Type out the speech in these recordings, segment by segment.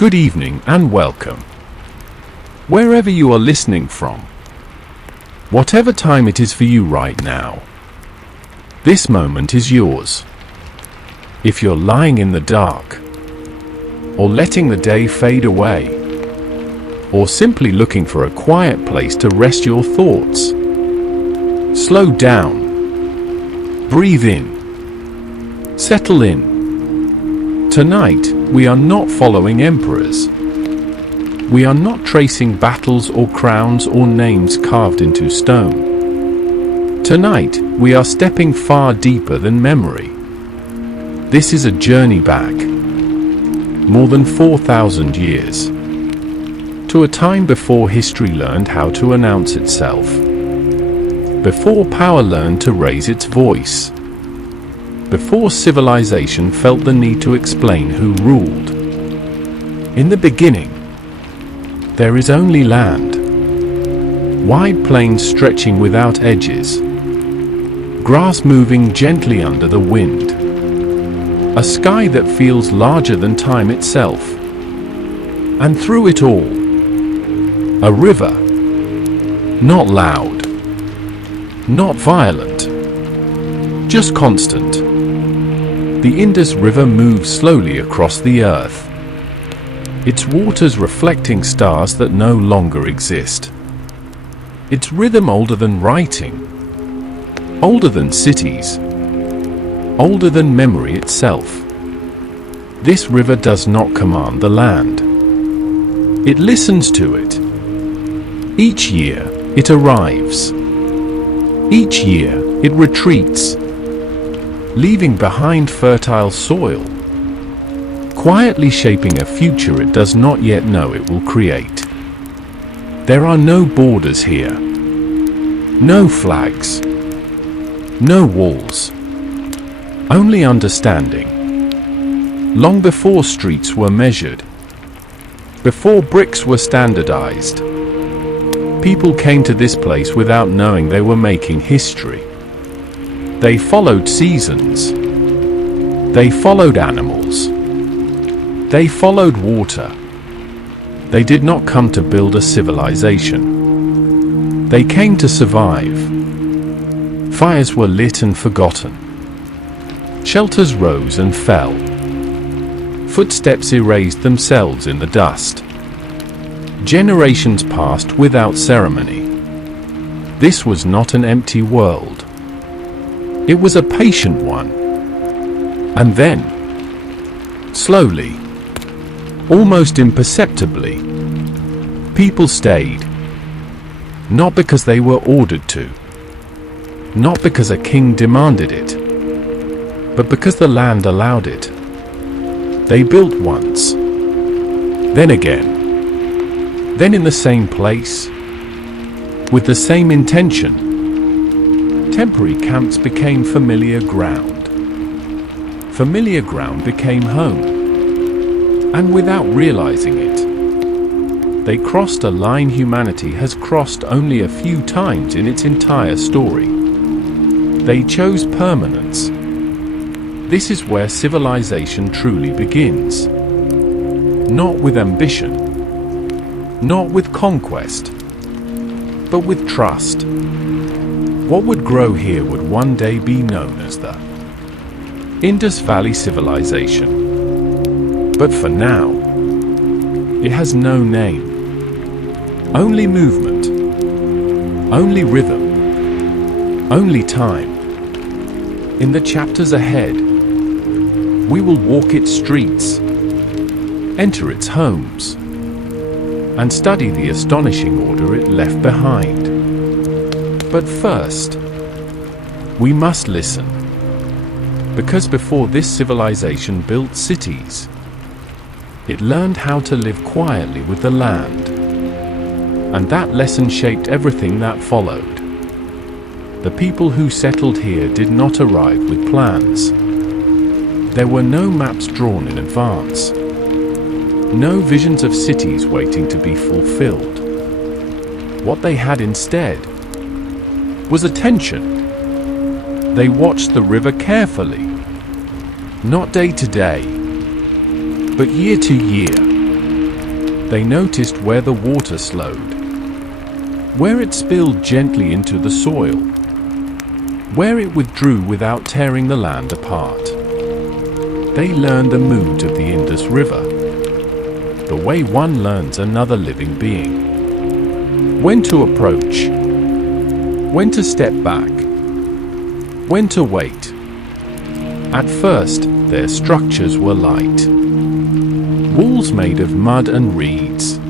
Good evening and welcome. Wherever you are listening from, whatever time it is for you right now, this moment is yours. If you're lying in the dark, or letting the day fade away, or simply looking for a quiet place to rest your thoughts, slow down, breathe in, settle in. Tonight, we are not following emperors. We are not tracing battles or crowns or names carved into stone. Tonight, we are stepping far deeper than memory. This is a journey back, more than 4,000 years, to a time before history learned how to announce itself, before power learned to raise its voice, before civilization felt the need to explain who ruled. In the beginning, there is only land, wide plains stretching without edges, grass moving gently under the wind, a sky that feels larger than time itself, and through it all, a river, not loud, not violent, just constant. The Indus River moves slowly across the earth, its waters reflecting stars that no longer exist. Its rhythm older than writing, older than cities, older than memory itself. This river does not command the land. It listens to it. Each year, it arrives. Each year, it retreats, leaving behind fertile soil, quietly shaping a future it does not yet know it will create. There are no borders here, no flags, no walls, only understanding. Long before streets were measured, before bricks were standardized, people came to this place without knowing they were making history. They followed seasons. They followed animals. They followed water. They did not come to build a civilization. They came to survive. Fires were lit and forgotten. Shelters rose and fell. Footsteps erased themselves in the dust. Generations passed without ceremony. This was not an empty world. It was a patient one. And then, slowly, almost imperceptibly, people stayed. Not because they were ordered to, not because a king demanded it, but because the land allowed it. They built once, then again, then in the same place, with the same intention. Temporary camps became familiar ground. Familiar ground became home. And without realizing it, they crossed a line humanity has crossed only a few times in its entire story. They chose permanence. This is where civilization truly begins. Not with ambition, not with conquest, but with trust. What would grow here would one day be known as the Indus Valley Civilization. But for now, it has no name. Only movement, only rhythm, only time. In the chapters ahead, we will walk its streets, enter its homes, and study the astonishing order it left behind. But first, we must listen, because before this civilization built cities, it learned how to live quietly with the land, and that lesson shaped everything that followed. The people who settled here did not arrive with plans. There were no maps drawn in advance, no visions of cities waiting to be fulfilled. What they had instead was attention. They watched the river carefully, not day to day, but year to year, They noticed where the water slowed, where it spilled gently into the soil, where it withdrew without tearing the land apart. They learned the moods of the Indus River, the way one learns another living being. When to approach, when to step back, when to wait. At first, their structures were light. Walls made of mud and reeds.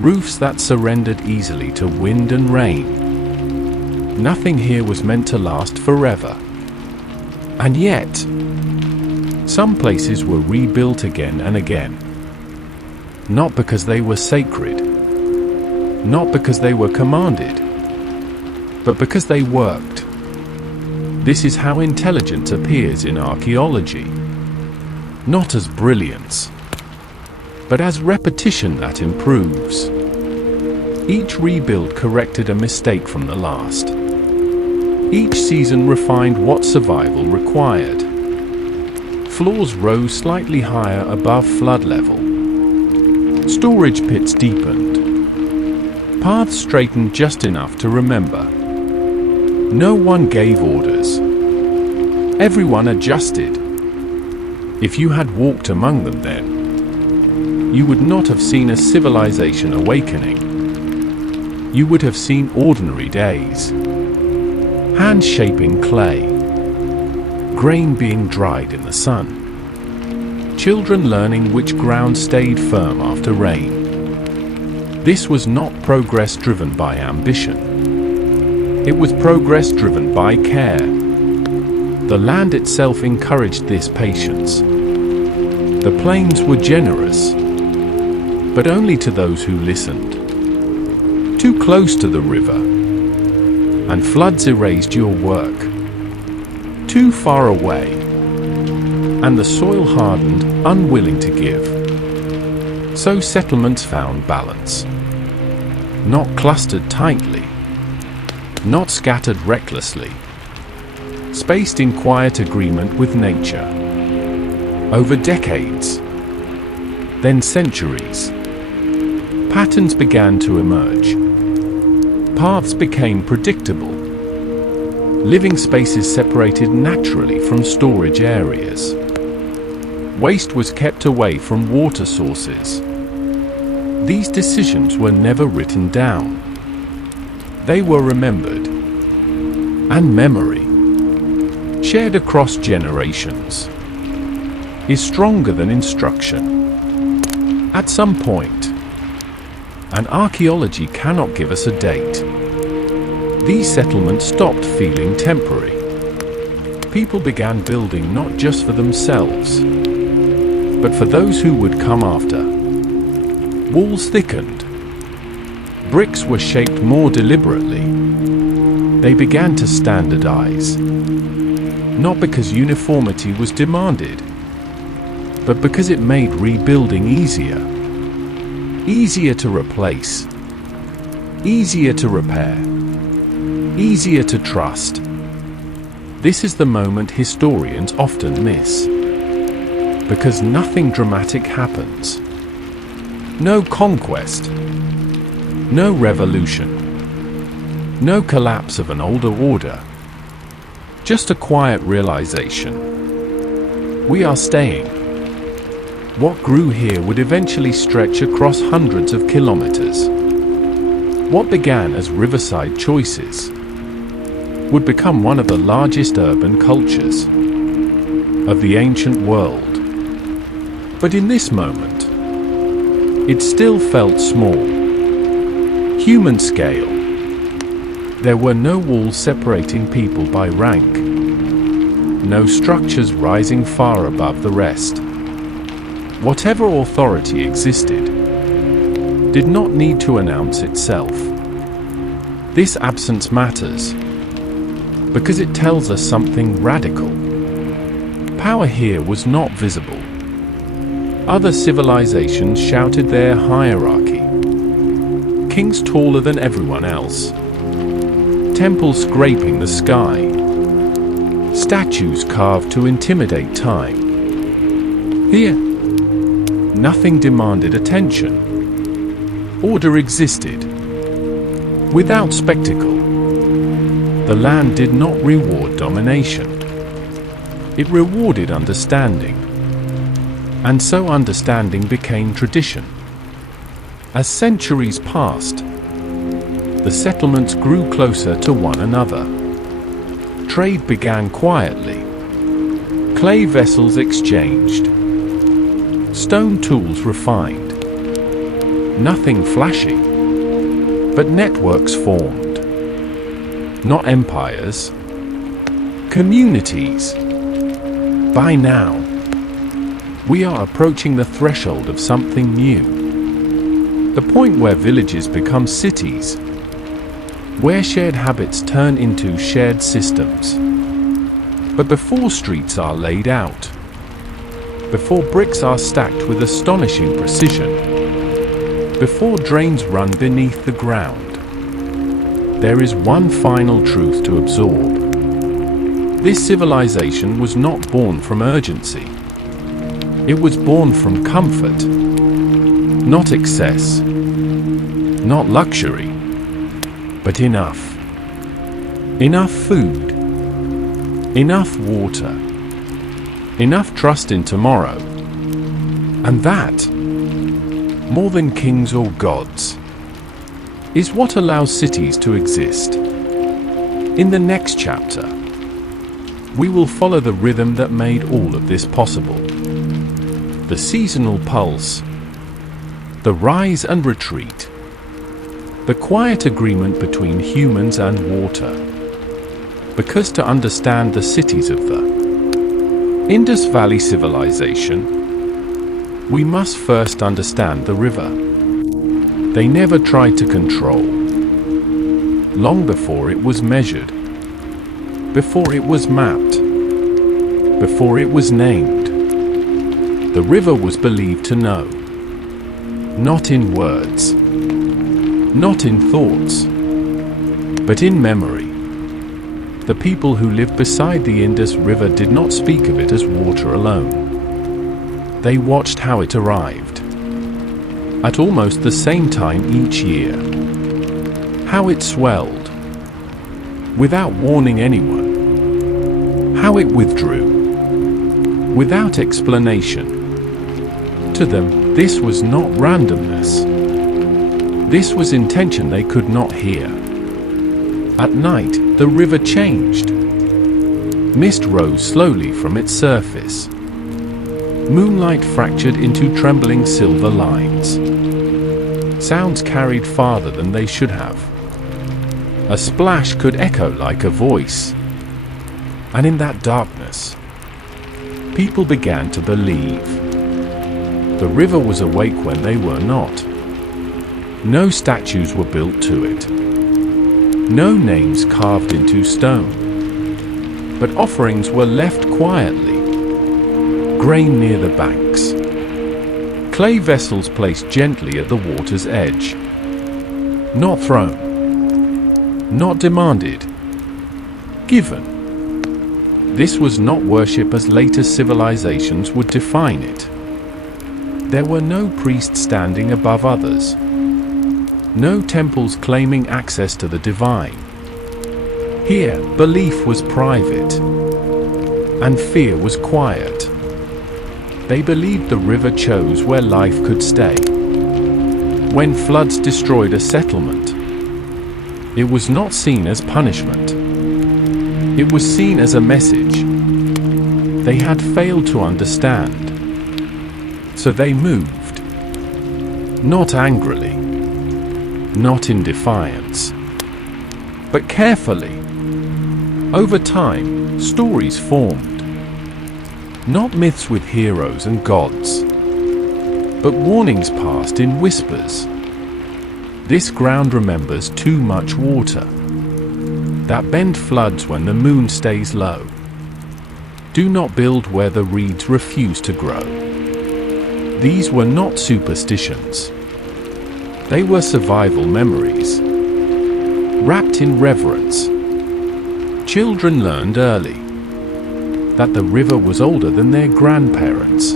Roofs that surrendered easily to wind and rain. Nothing here was meant to last forever. And yet, some places were rebuilt again and again. Not because they were sacred, not because they were commanded, but because they worked. This is how intelligence appears in archaeology. Not as brilliance, but as repetition that improves. Each rebuild corrected a mistake from the last. Each season refined what survival required. Floors rose slightly higher above flood level. Storage pits deepened. Paths straightened just enough to remember. No one gave orders. Everyone adjusted. If you had walked among them then, you would not have seen a civilization awakening. You would have seen ordinary days. Hands shaping clay. Grain being dried in the sun. Children learning which ground stayed firm after rain. This was not progress driven by ambition. It was progress driven by care. The land itself encouraged this patience. The plains were generous, but only to those who listened. Too close to the river, and floods erased your work. Too far away, and the soil hardened, unwilling to give. So settlements found balance. Not clustered tightly, not scattered recklessly. Spaced in quiet agreement with nature. Over decades, then centuries, patterns began to emerge. Paths became predictable. Living spaces separated naturally from storage areas. Waste was kept away from water sources. These decisions were never written down. They were remembered. And memory, shared across generations, is stronger than instruction. At some point, and archaeology cannot give us a date, these settlements stopped feeling temporary. People began building not just for themselves, but for those who would come after. Walls thickened. Bricks were shaped more deliberately. They began to standardize. Not because uniformity was demanded, but because it made rebuilding easier. Easier to replace. Easier to repair. Easier to trust. This is the moment historians often miss. Because nothing dramatic happens. No conquest. No revolution. No collapse of an older order. Just a quiet realization. We are staying. What grew here would eventually stretch across hundreds of kilometers. What began as riverside choices would become one of the largest urban cultures of the ancient world. But in this moment, it still felt small. Human scale. There were no walls separating people by rank. No structures rising far above the rest. Whatever authority existed did not need to announce itself. This absence matters because it tells us something radical. Power here was not visible. Other civilizations shouted their hierarchy. Kings taller than everyone else. Temples scraping the sky. Statues carved to intimidate time. Here, Nothing demanded attention. Order existed. Without spectacle, the land did not reward domination. It rewarded understanding. And so understanding became tradition. As centuries passed, the settlements grew closer to one another. Trade began quietly. Clay vessels exchanged. Stone tools refined. Nothing flashy, but networks formed. Not empires, communities. By now, we are approaching the threshold of something new. The point where villages become cities, where shared habits turn into shared systems. But before streets are laid out, before bricks are stacked with astonishing precision, before drains run beneath the ground, there is one final truth to absorb. This civilization was not born from urgency. It was born from comfort. Not excess, not luxury, but enough. Enough food, enough water, enough trust in tomorrow. And that, more than kings or gods, is what allows cities to exist. In the next chapter, we will follow the rhythm that made all of this possible. The seasonal pulse, the rise and retreat, the quiet agreement between humans and water. Because to understand the cities of the Indus Valley Civilization, we must first understand the river. They never tried to control. Long before it was measured, before it was mapped, before it was named, the river was believed to know. Not in words, not in thoughts, but in memory. The people who lived beside the Indus River did not speak of it as water alone. They watched how it arrived, at almost the same time each year. How it swelled, without warning anyone. How it withdrew, without explanation. To them, this was not randomness. This was intention they could not hear. At night, the river changed. Mist rose slowly from its surface. Moonlight fractured into trembling silver lines. Sounds carried farther than they should have. A splash could echo like a voice. And in that darkness, people began to believe. The river was awake when they were not. No statues were built to it. No names carved into stone. But offerings were left quietly. Grain near the banks. Clay vessels placed gently at the water's edge. Not thrown. Not demanded. Given. This was not worship as later civilizations would define it. There were no priests standing above others. No temples claiming access to the divine. Here, belief was private, and fear was quiet. They believed the river chose where life could stay. When floods destroyed a settlement, it was not seen as punishment. It was seen as a message. They had failed to understand. So they moved. Not angrily. Not in defiance. But carefully. Over time, stories formed. Not myths with heroes and gods, but warnings passed in whispers. This ground remembers too much water. That bend floods when the moon stays low. Do not build where the reeds refuse to grow. These were not superstitions. They were survival memories, wrapped in reverence. Children learned early that the river was older than their grandparents.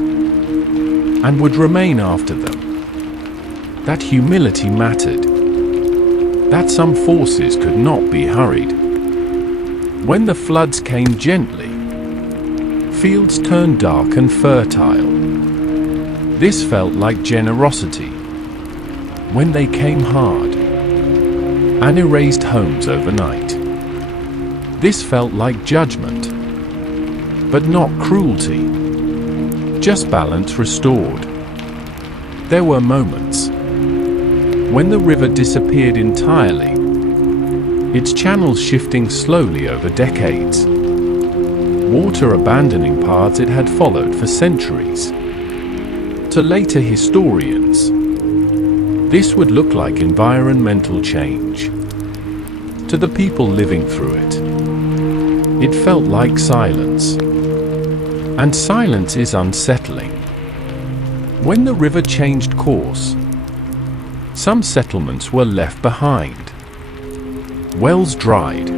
and would remain after them. That humility mattered, that some forces could not be hurried. When the floods came gently, fields turned dark and fertile. This felt like generosity. When they came hard and erased homes overnight, this felt like judgment, but not cruelty, just balance restored. There were moments when the river disappeared entirely, its channels shifting slowly over decades, water abandoning paths it had followed for centuries. To later historians, this would look like environmental change. To the people living through it, it felt like silence. And silence is unsettling. When the river changed course, some settlements were left behind. Wells dried,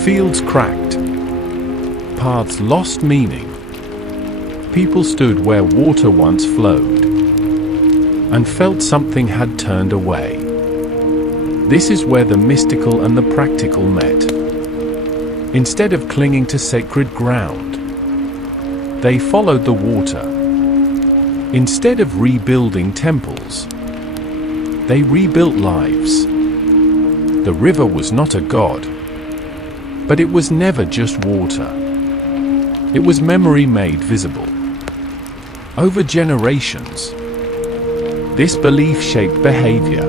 fields cracked, paths lost meaning. People stood where water once flowed and felt something had turned away. This is where the mystical and the practical met. Instead of clinging to sacred ground, they followed the water. Instead of rebuilding temples, they rebuilt lives. The river was not a god, but it was never just water. It was memory made visible. Over generations, this belief shaped behavior.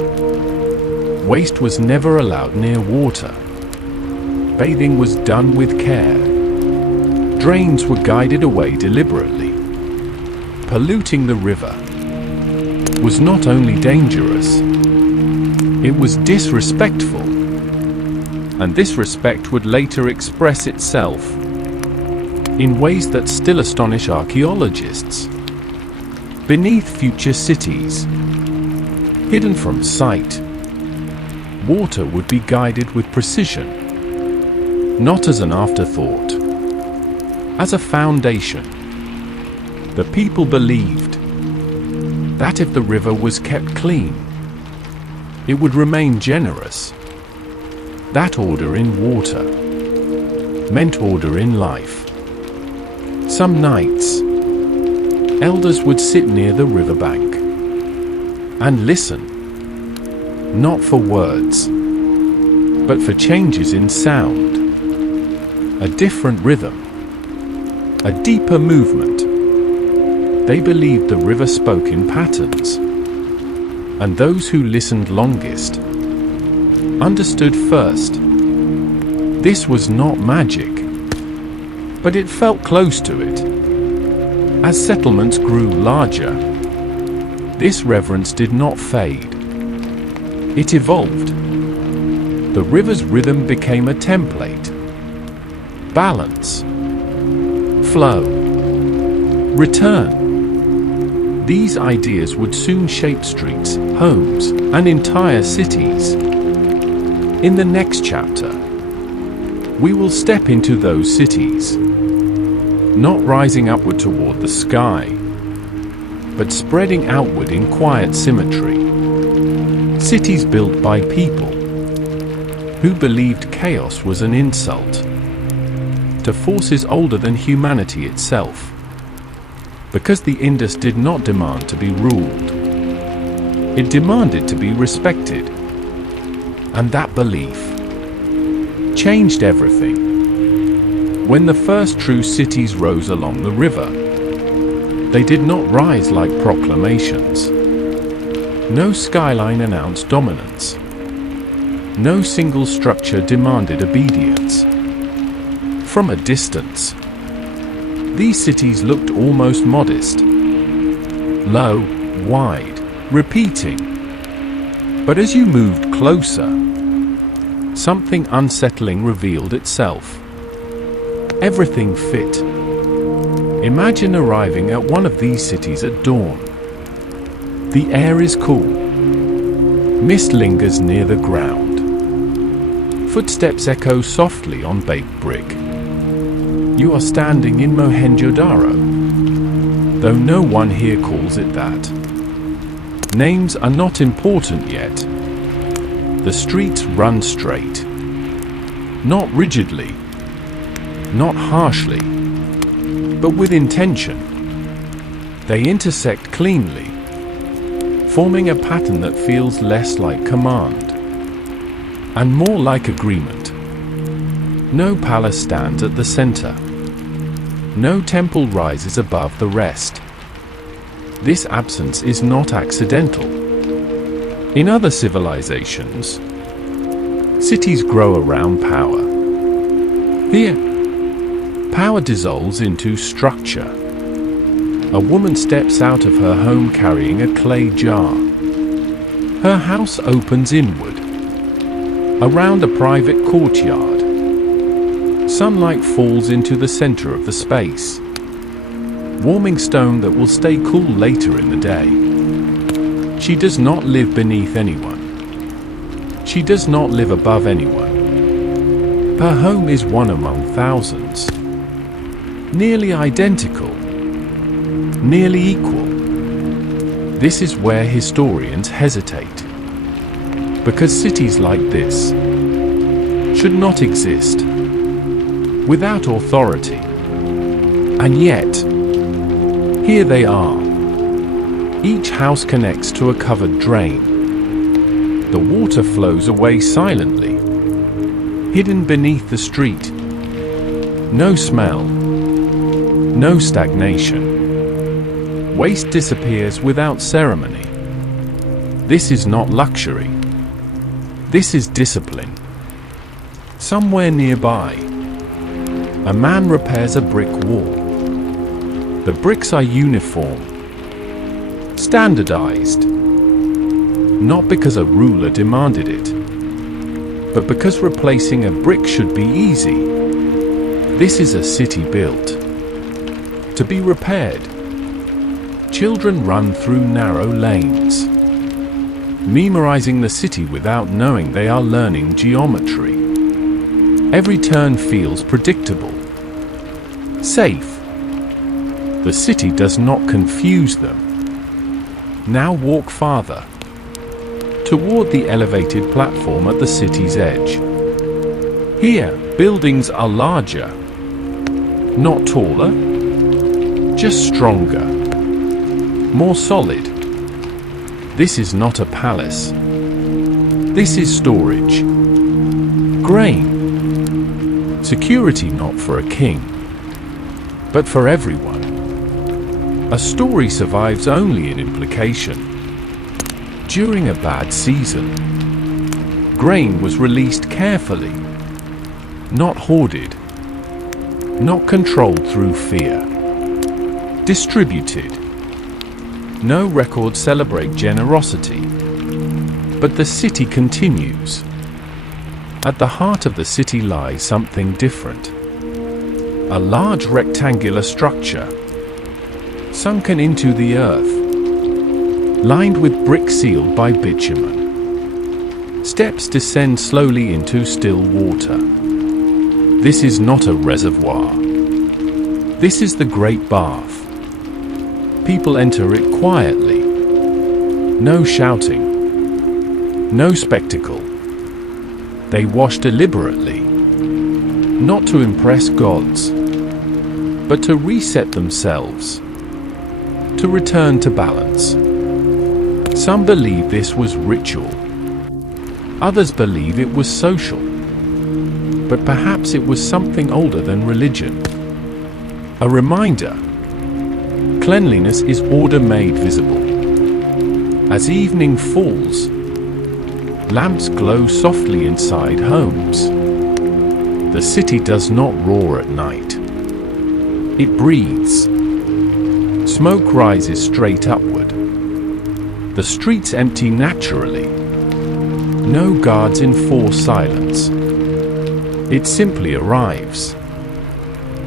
Waste was never allowed near water. Bathing was done with care. Drains were guided away deliberately. Polluting the river was not only dangerous, it was disrespectful. And this respect would later express itself in ways that still astonish archaeologists. Beneath future cities, hidden from sight, water would be guided with precision, not as an afterthought, as a foundation. The people believed that if the river was kept clean, it would remain generous. That order in water meant order in life. Some nights, elders would sit near the riverbank and listen, not for words, but for changes in sound, a different rhythm, a deeper movement. They believed the river spoke in patterns, and those who listened longest understood first. This was not magic, but it felt close to it. As settlements grew larger, this reverence did not fade. It evolved. The river's rhythm became a template. Balance, flow, return. These ideas would soon shape streets, homes, and entire cities. In the next chapter, we will step into those cities, not rising upward toward the sky, but spreading outward in quiet symmetry. Cities built by people who believed chaos was an insult to forces older than humanity itself. Because the Indus did not demand to be ruled, it demanded to be respected. And that belief changed everything. When the first true cities rose along the river, they did not rise like proclamations. No skyline announced dominance. No single structure demanded obedience. From a distance, these cities looked almost modest, low, wide, repeating. But as you moved closer, something unsettling revealed itself. Everything fit. Imagine arriving at one of these cities at dawn. The air is cool. Mist lingers near the ground. Footsteps echo softly on baked brick. You are standing in Mohenjo-Daro, though no one here calls it that. Names are not important yet. The streets run straight. Not rigidly, not harshly, but with intention. They intersect cleanly, forming a pattern that feels less like command and more like agreement. No palace stands at the center. No temple rises above the rest. This absence is not accidental. In other civilizations, cities grow around power. Here, power dissolves into structure. A woman steps out of her home carrying a clay jar. Her house opens inward, around a private courtyard. Sunlight falls into the center of the space, warming stone that will stay cool later in the day. She does not live beneath anyone. She does not live above anyone. Her home is one among thousands. Nearly identical. Nearly equal. This is where historians hesitate. Because cities like this should not exist without authority. And yet, here they are. Each house connects to a covered drain. The water flows away silently, hidden beneath the street. No smell, no stagnation. Waste disappears without ceremony. This is not luxury. This is discipline. Somewhere nearby, a man repairs a brick wall. The bricks are uniform, standardized. Not because a ruler demanded it, but because replacing a brick should be easy. This is a city built to be repaired. Children run through narrow lanes, memorizing the city without knowing they are learning geometry. Every turn feels predictable, safe. The city does not confuse them. Now walk farther, toward the elevated platform at the city's edge. Here, buildings are larger, not taller, just stronger, more solid. This is not a palace. This is storage. Grain. Security not for a king, but for everyone. A story survives only in implication. During a bad season, grain was released carefully, not hoarded, not controlled through fear. Distributed. No records celebrate generosity, but the city continues. At the heart of the city lies something different. A large rectangular structure, sunken into the earth, lined with brick sealed by bitumen. Steps descend slowly into still water. This is not a reservoir. This is the Great Bath. People enter it quietly. No shouting. No spectacle. They wash deliberately. Not to impress gods, but to reset themselves. To return to balance. Some believe this was ritual. Others believe it was social. But perhaps it was something older than religion. A reminder. Cleanliness is order made visible. As evening falls, lamps glow softly inside homes. The city does not roar at night. It breathes. Smoke rises straight upward. The streets empty naturally. No guards enforce silence. It simply arrives.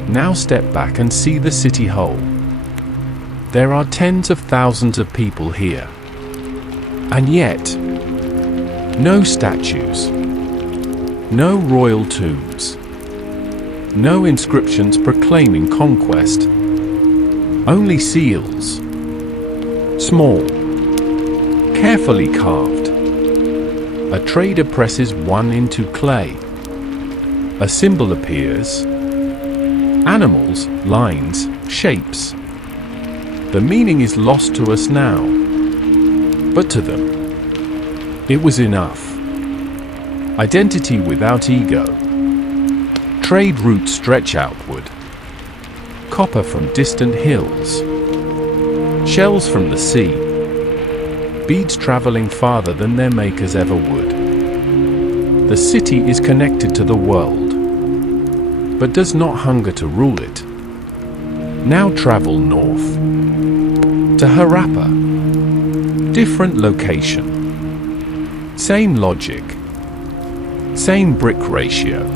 Now step back and see the city whole. There are tens of thousands of people here. And yet, no statues, no royal tombs, no inscriptions proclaiming conquest. Only seals. Small. Carefully carved. A trader presses one into clay. A symbol appears. Animals, lines, shapes. The meaning is lost to us now. But to them, it was enough. Identity without ego. Trade routes stretch outward. Copper from distant hills. Shells from the sea. Beads traveling farther than their makers ever would. The city is connected to the world, but does not hunger to rule it. Now travel north to Harappa. Different location. Same logic. Same brick ratio.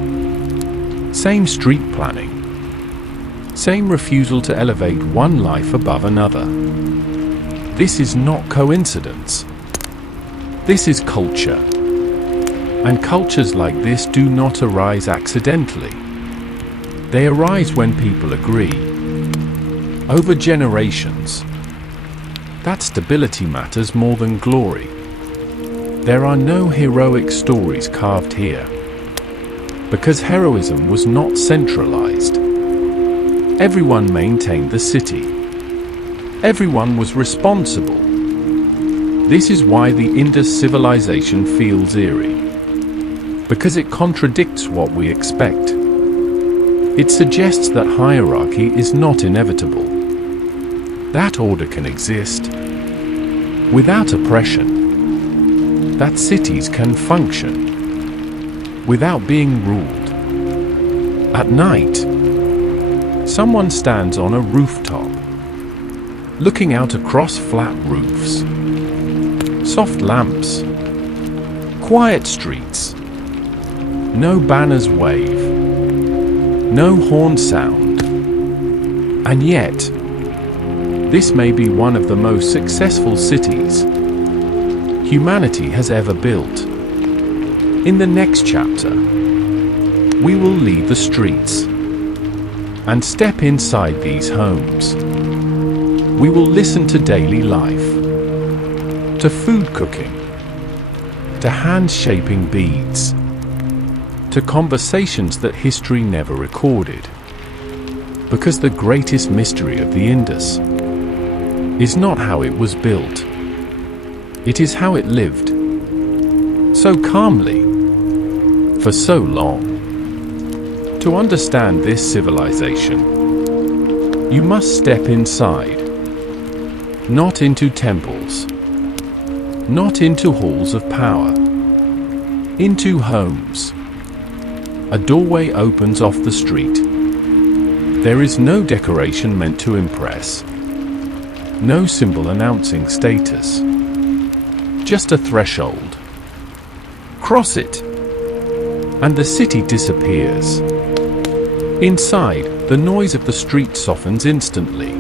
Same street planning. Same refusal to elevate one life above another. This is not coincidence. This is culture. And cultures like this do not arise accidentally. They arise when people agree, over generations, that stability matters more than glory. There are no heroic stories carved here, because heroism was not centralized. Everyone maintained the city. Everyone was responsible. This is why the Indus civilization feels eerie, because it contradicts what we expect. It suggests that hierarchy is not inevitable. That order can exist without oppression. That cities can function without being ruled. At night, someone stands on a rooftop, looking out across flat roofs. Soft lamps, quiet streets, no banners wave, no horn sound. And yet, this may be one of the most successful cities humanity has ever built. In the next chapter, we will leave the streets and step inside these homes. We will listen to daily life, to food cooking, to hand-shaping beads, to conversations that history never recorded. Because the greatest mystery of the Indus is not how it was built. It is how it lived, so calmly, for so long. To understand this civilization, you must step inside, not into temples, not into halls of power, into homes. A doorway opens off the street. There is no decoration meant to impress, no symbol announcing status, just a threshold. Cross it, and the city disappears. Inside, the noise of the street softens instantly.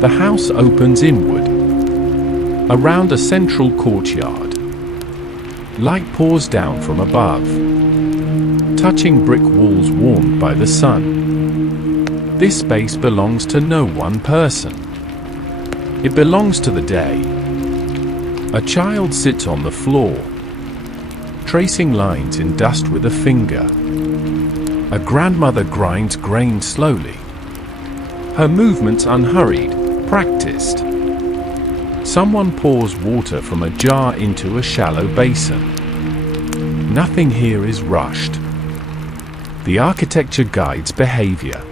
The house opens inward, around a central courtyard. Light pours down from above, touching brick walls warmed by the sun. This space belongs to no one person. It belongs to the day. A child sits on the floor, tracing lines in dust with a finger. A grandmother grinds grain slowly, her movements unhurried, practiced. Someone pours water from a jar into a shallow basin. Nothing here is rushed. The architecture guides behavior.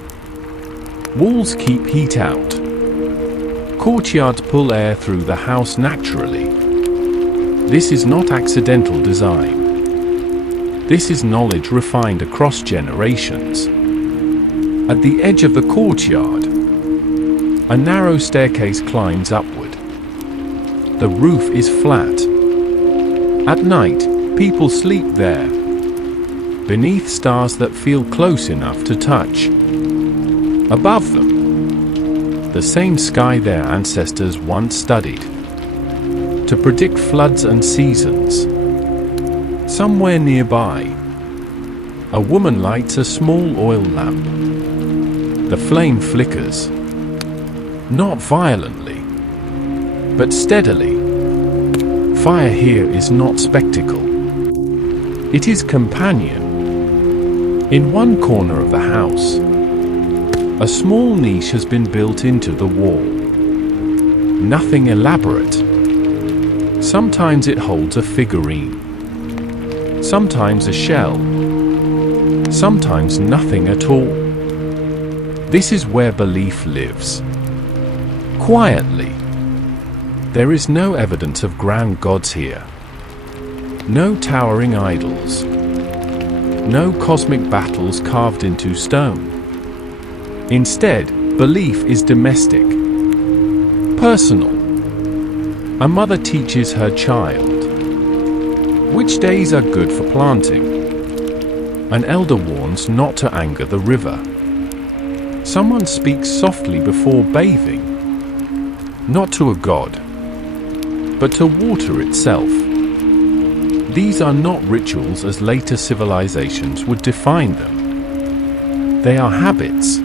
Walls keep heat out. Courtyards pull air through the house naturally. This is not accidental design. This is knowledge refined across generations. At the edge of the courtyard, a narrow staircase climbs upward. The roof is flat. At night, people sleep there, beneath stars that feel close enough to touch. Above them, the same sky their ancestors once studied to predict floods and seasons. Somewhere nearby, a woman lights a small oil lamp. The flame flickers. not violently, but steadily. Fire here is not spectacle. It is companion. In one corner of the house, a small niche has been built into the wall. Nothing elaborate. Sometimes it holds a figurine. Sometimes a shell. Sometimes nothing at all. This is where belief lives. Quietly. There is no evidence of ground gods here. No towering idols. No cosmic battles carved into stone. Instead, belief is domestic. Personal. A mother teaches her child which days are good for planting. An elder warns not to anger the river. Someone speaks softly before bathing, not to a god, but to water itself. These are not rituals as later civilizations would define them. They are habits,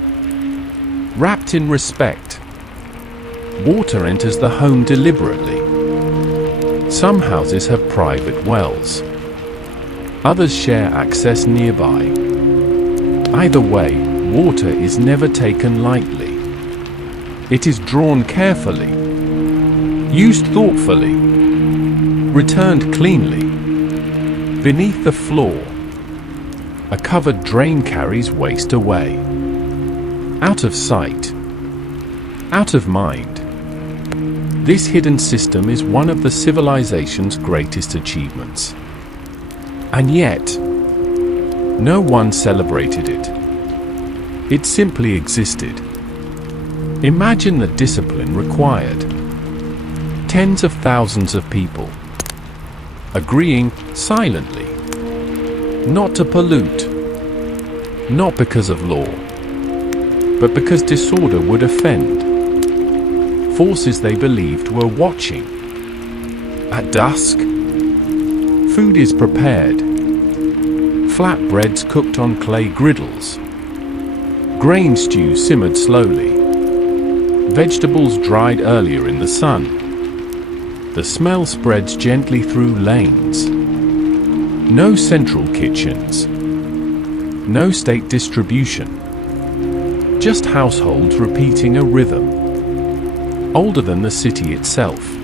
wrapped in respect. Water enters the home deliberately. Some houses have private wells. Others share access nearby. Either way, water is never taken lightly. It is drawn carefully, used thoughtfully, returned cleanly. Beneath the floor, a covered drain carries waste away. Out of sight, out of mind. This hidden system is one of the civilization's greatest achievements. And yet, no one celebrated it. It simply existed. Imagine the discipline required. Tens of thousands of people agreeing silently, not to pollute, not because of law, but because disorder would offend forces they believed were watching. At dusk, food is prepared. Flatbreads cooked on clay griddles. Grain stew simmered slowly. Vegetables dried earlier in the sun. The smell spreads gently through lanes. No central kitchens. No state distribution. Just households repeating a rhythm. Older than the city itself.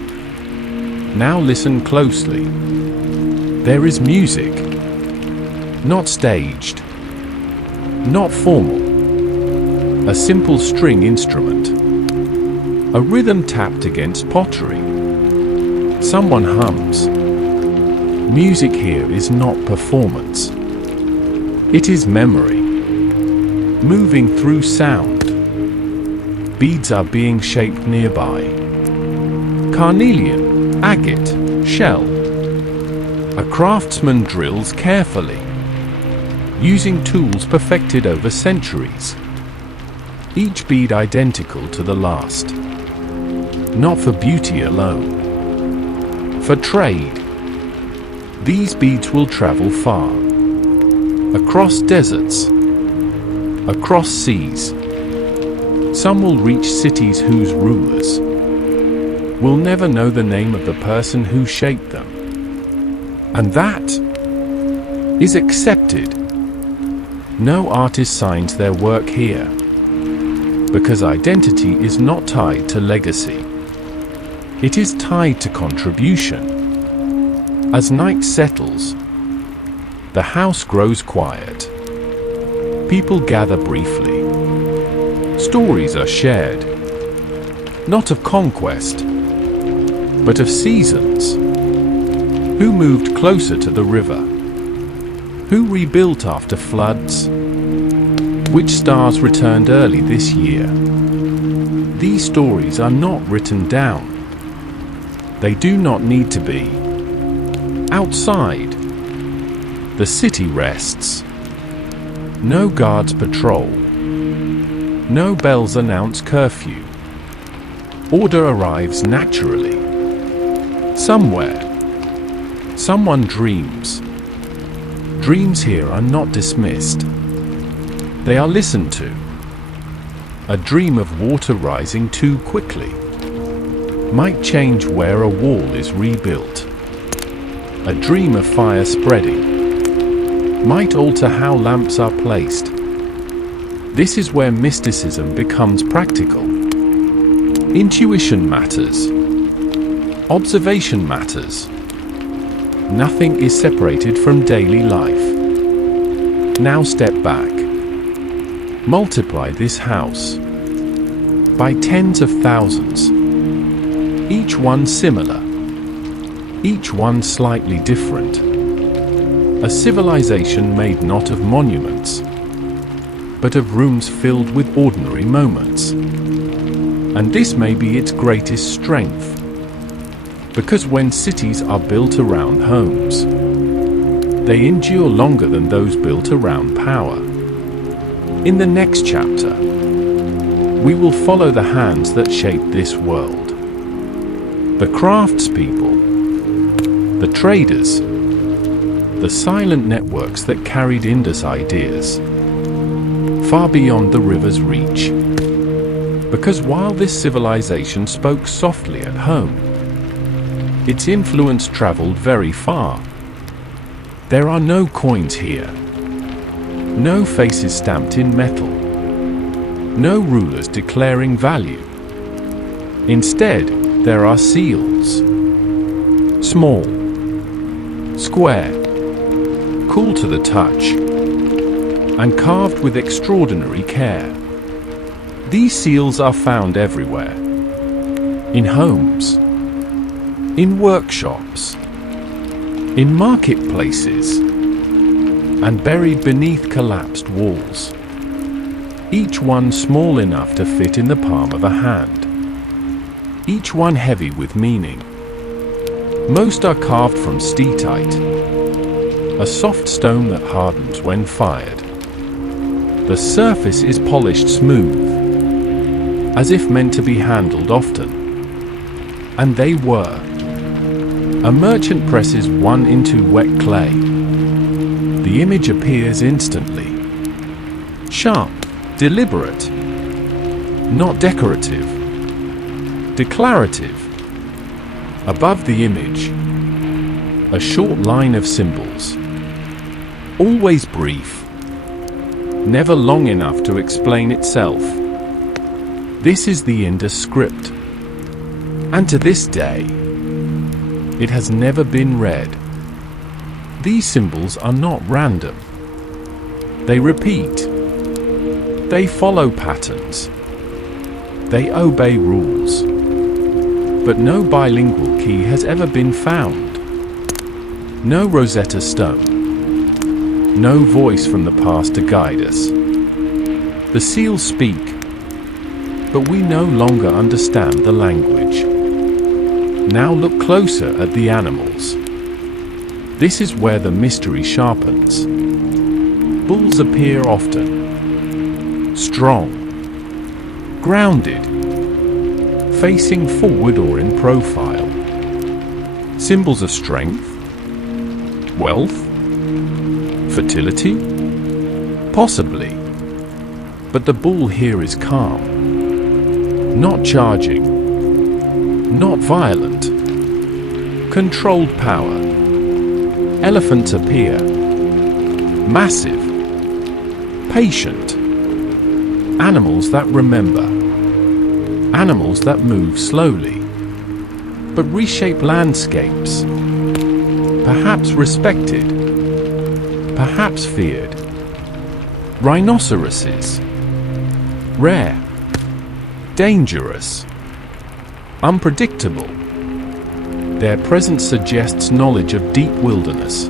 Now listen closely. There is music. Not staged. Not formal. A simple string instrument. A rhythm tapped against pottery. Someone hums. Music here is not performance. It is memory. Moving through sound. Beads are being shaped nearby. Carnelian, agate, shell. A craftsman drills carefully, using tools perfected over centuries. Each bead identical to the last. Not for beauty alone. For trade. These beads will travel far. Across deserts. Across seas. Some will reach cities whose rulers will never know the name of the person who shaped them. And that is accepted. No artist signs their work here, because identity is not tied to legacy. It is tied to contribution. As night settles, the house grows quiet. People gather briefly. Stories are shared, not of conquest, but of seasons. Who moved closer to the river? Who rebuilt after floods? Which stars returned early this year? These stories are not written down. They do not need to be. Outside, the city rests. No guards patrol. No bells announce curfew. Order arrives naturally. Somewhere, someone dreams. Dreams here are not dismissed. They are listened to. A dream of water rising too quickly might change where a wall is rebuilt. A dream of fire spreading might alter how lamps are placed. This is where mysticism becomes practical. Intuition matters. Observation matters. Nothing is separated from daily life. Now step back. Multiply this house by tens of thousands, each one similar, each one slightly different. A civilization made not of monuments, but of rooms filled with ordinary moments. And this may be its greatest strength, because when cities are built around homes, they endure longer than those built around power. In the next chapter, we will follow the hands that shape this world. The craftspeople, the traders, the silent networks that carried Indus ideas far beyond the river's reach. Because while this civilization spoke softly at home, its influence traveled very far. There are no coins here, no faces stamped in metal, no rulers declaring value. Instead, there are seals, small, square, cool to the touch, and carved with extraordinary care. These seals are found everywhere, in homes, in workshops, in marketplaces, and buried beneath collapsed walls, each one small enough to fit in the palm of a hand, each one heavy with meaning. Most are carved from steatite, a soft stone that hardens when fired. The surface is polished smooth, as if meant to be handled often. And they were. A merchant presses one into wet clay. The image appears instantly. Sharp, deliberate, not decorative, declarative. Above the image, a short line of symbols, always brief, never long enough to explain itself. This is the Indus script, and to this day, it has never been read. These symbols are not random. They repeat. They follow patterns. They obey rules. But no bilingual key has ever been found. No Rosetta Stone. No voice from the past to guide us. The seals speak, but we no longer understand the language. Now look closer at the animals. This is where the mystery sharpens. Bulls appear often, strong, grounded, facing forward or in profile. Symbols of strength, wealth, fertility? Possibly. But the bull here is calm, not charging, not violent. Controlled power. Elephants appear. Massive. Patient. Animals that remember. Animals that move slowly, but reshape landscapes. Perhaps respected. Perhaps feared. Rhinoceroses. Rare. Dangerous. Unpredictable. Their presence suggests knowledge of deep wilderness.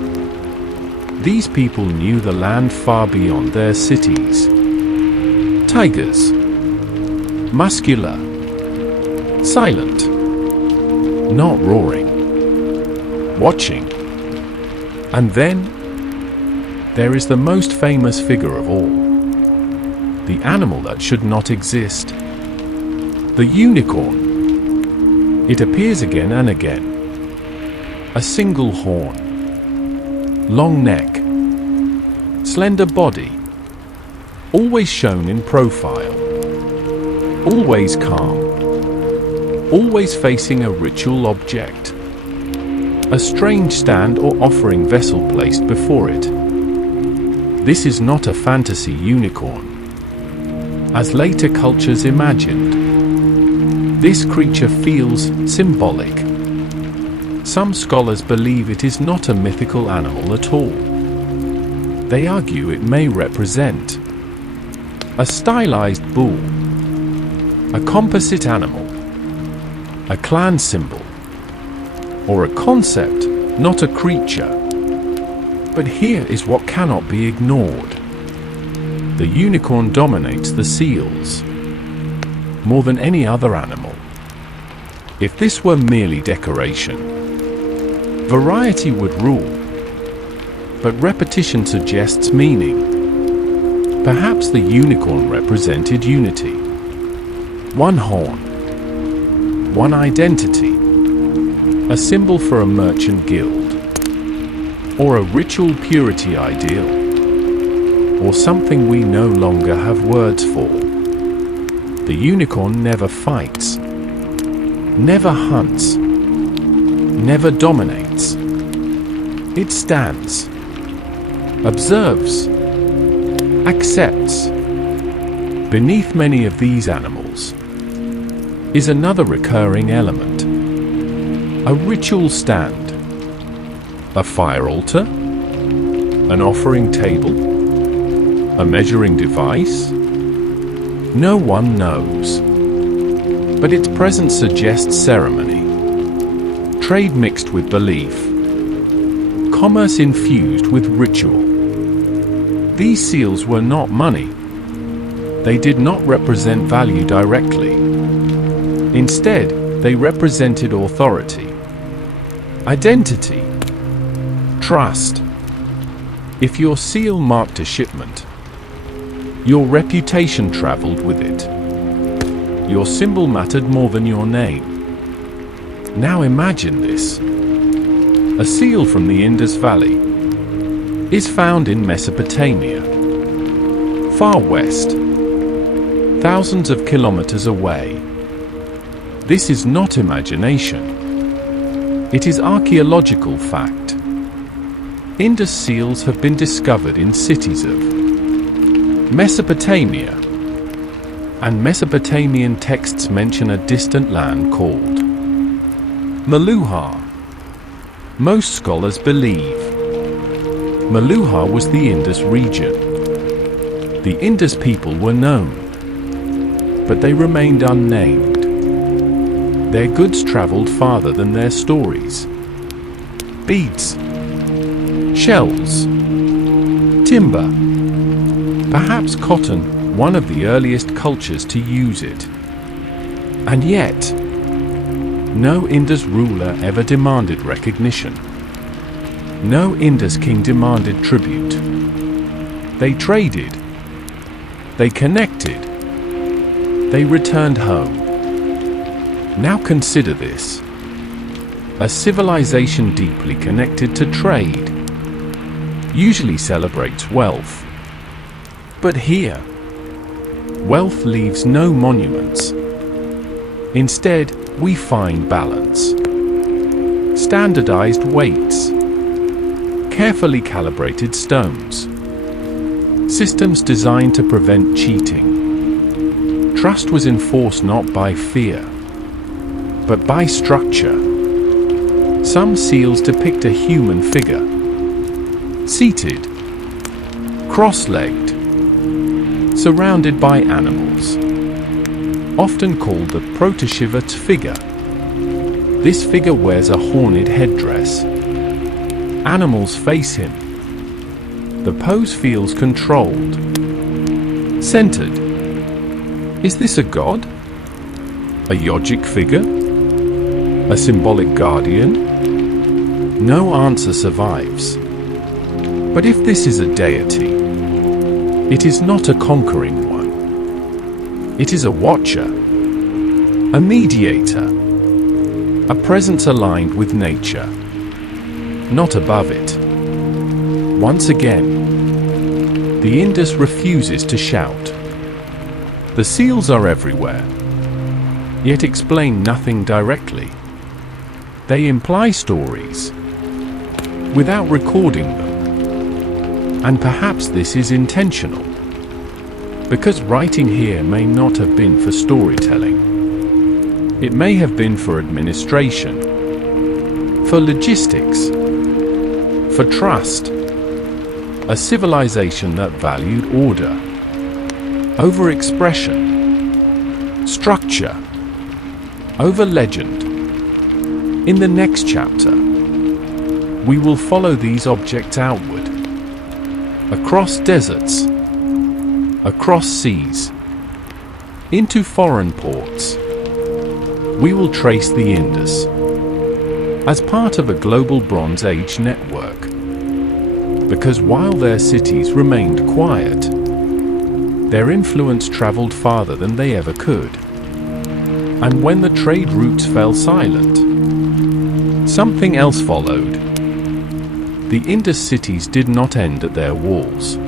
These people knew the land far beyond their cities. Tigers. Muscular. Silent. Not roaring. Watching. And then, there is the most famous figure of all. The animal that should not exist. The unicorn. It appears again and again. A single horn. Long neck. Slender body. Always shown in profile. always calm, always facing a ritual object, a strange stand or offering vessel placed before it. This is not a fantasy unicorn, as later cultures imagined. This creature feels symbolic. Some scholars believe it is not a mythical animal at all. They argue it may represent a stylized bull, a composite animal, a clan symbol, or a concept, not a creature. But here is what cannot be ignored. The unicorn dominates the seals more than any other animal. If this were merely decoration, variety would rule. But repetition suggests meaning. Perhaps the unicorn represented unity. One horn, one identity, a symbol for a merchant guild, or a ritual purity ideal, or something we no longer have words for. The unicorn never fights, never hunts, never dominates. It stands, observes, accepts. Beneath many of these animals is another recurring element. A ritual stand, a fire altar, an offering table, a measuring device. No one knows, but its presence suggests ceremony, trade mixed with belief, commerce infused with ritual. These seals were not money. They did not represent value directly. Instead, they represented authority, identity, trust. If your seal marked a shipment, your reputation traveled with it. Your symbol mattered more than your name. Now imagine this. A seal from the Indus Valley is found in Mesopotamia, far west, thousands of kilometers away. This is not imagination. It is archaeological fact. Indus seals have been discovered in cities of Mesopotamia, and Mesopotamian texts mention a distant land called Meluhha. Most scholars believe Meluhha was the Indus region. The Indus people were known, but they remained unnamed. Their goods traveled farther than their stories. Beads, shells, timber, perhaps cotton, one of the earliest cultures to use it. And yet, no Indus ruler ever demanded recognition. No Indus king demanded tribute. They traded. They connected. They returned home. Now consider this. A civilization deeply connected to trade usually celebrates wealth. But here, wealth leaves no monuments. Instead, we find balance. Standardized weights. Carefully calibrated stones. Systems designed to prevent cheating. Trust was enforced not by fear, but by structure. Some seals depict a human figure, seated, cross-legged, surrounded by animals, often called the Protashivat figure. This figure wears a horned headdress. Animals face him. The pose feels controlled, centered. Is this a god? A yogic figure? A symbolic guardian? No answer survives. But if this is a deity, it is not a conquering one. It is a watcher, a mediator, a presence aligned with nature, not above it. Once again, the Indus refuses to shout. The seals are everywhere, yet explain nothing directly. They imply stories without recording them. And perhaps this is intentional, because writing here may not have been for storytelling. It may have been for administration, for logistics, for trust. A civilization that valued order over expression, structure over legend. In the next chapter, we will follow these objects outward, across deserts, across seas, into foreign ports. We will trace the Indus as part of a global Bronze Age network, because while their cities remained quiet, their influence traveled farther than they ever could. And when the trade routes fell silent, something else followed. The Indus cities did not end at their walls.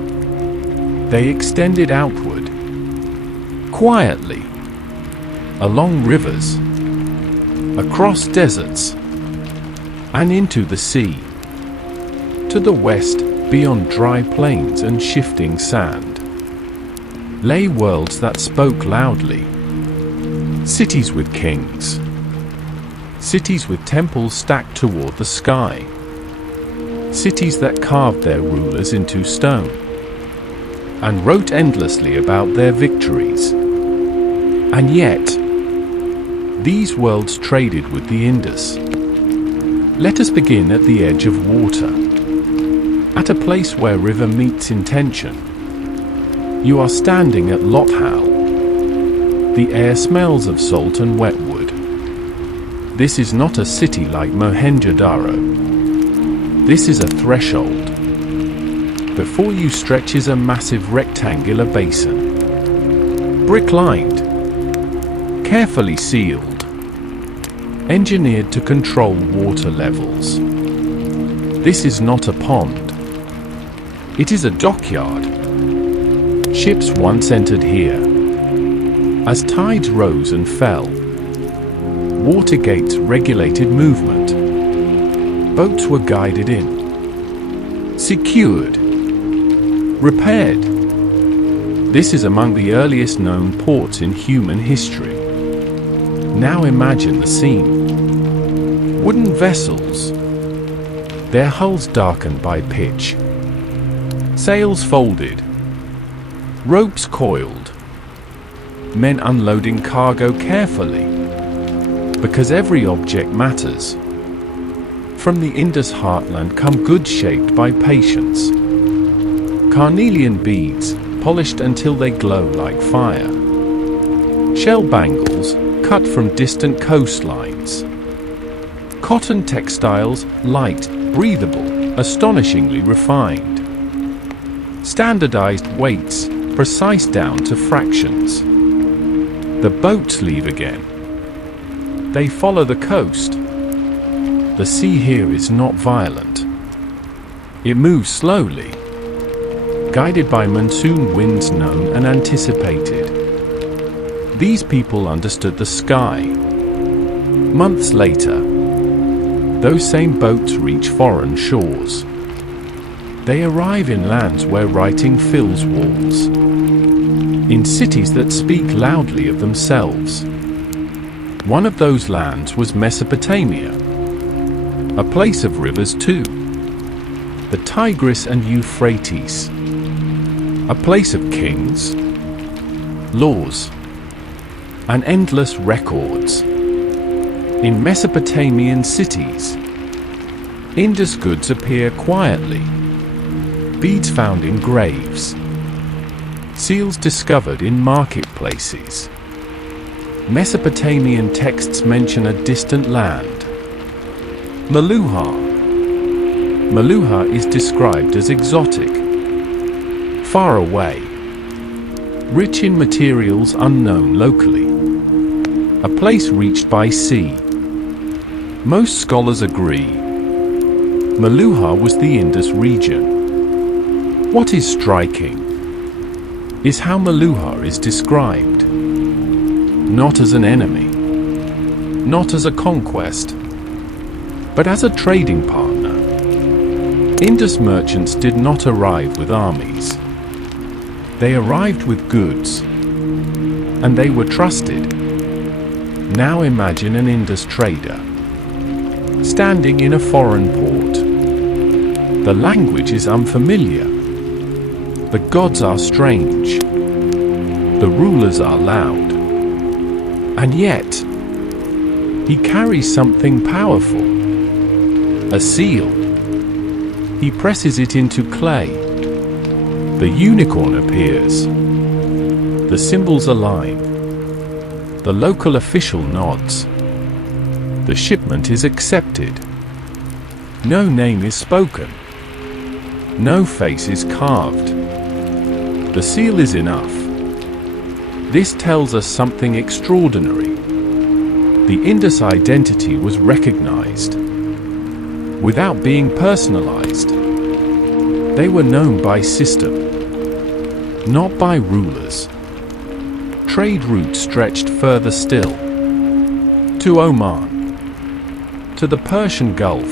They extended outward, quietly, along rivers, across deserts, and into the sea. To the west, beyond dry plains and shifting sand, lay worlds that spoke loudly. Cities with kings, cities with temples stacked toward the sky, cities that carved their rulers into stone and wrote endlessly about their victories. And yet, these worlds traded with the Indus. Let us begin at the edge of water, at a place where river meets intention. You are standing at Lothal. The air smells of salt and wet wood. This is not a city like Mohenjo-daro. This is a threshold. Before you stretches a massive rectangular basin, brick-lined, carefully sealed, engineered to control water levels. This is not a pond. It is a dockyard. Ships once entered here. As tides rose and fell, water gates regulated movement. Boats were guided in, secured, repaired. This is among the earliest known ports in human history. Now imagine the scene. Wooden vessels, their hulls darkened by pitch, sails folded, ropes coiled, men unloading cargo carefully, because every object matters. From the Indus heartland come goods shaped by patience. Carnelian beads, polished until they glow like fire. Shell bangles, cut from distant coastlines. Cotton textiles, light, breathable, astonishingly refined. Standardized weights, precise down to fractions. The boats leave again. They follow the coast. The sea here is not violent. It moves slowly, guided by monsoon winds known and anticipated. These people understood the sky. Months later, those same boats reach foreign shores. They arrive in lands where writing fills walls, in cities that speak loudly of themselves. One of those lands was Mesopotamia, a place of rivers too. The Tigris and Euphrates, a place of kings, laws, and endless records. In Mesopotamian cities, Indus goods appear quietly, beads found in graves, seals discovered in marketplaces. Mesopotamian texts mention a distant land, Meluhar. Meluhar is described as exotic, far away, rich in materials unknown locally, a place reached by sea. Most scholars agree Meluhar was the Indus region. What is striking is how Meluhar is described. not as an enemy, not as a conquest, but as a trading partner. Indus merchants did not arrive with armies. They arrived with goods, and they were trusted. Now imagine an Indus trader standing in a foreign port. The language is unfamiliar. The gods are strange. The rulers are loud. And yet, he carries something powerful. A seal. He presses it into clay. The unicorn appears. The symbols align. The local official nods. The shipment is accepted. No name is spoken. No face is carved. The seal is enough. This tells us something extraordinary. The Indus identity was recognized without being personalized. They were known by system, not by rulers. Trade routes stretched further still, to Oman, to the Persian Gulf,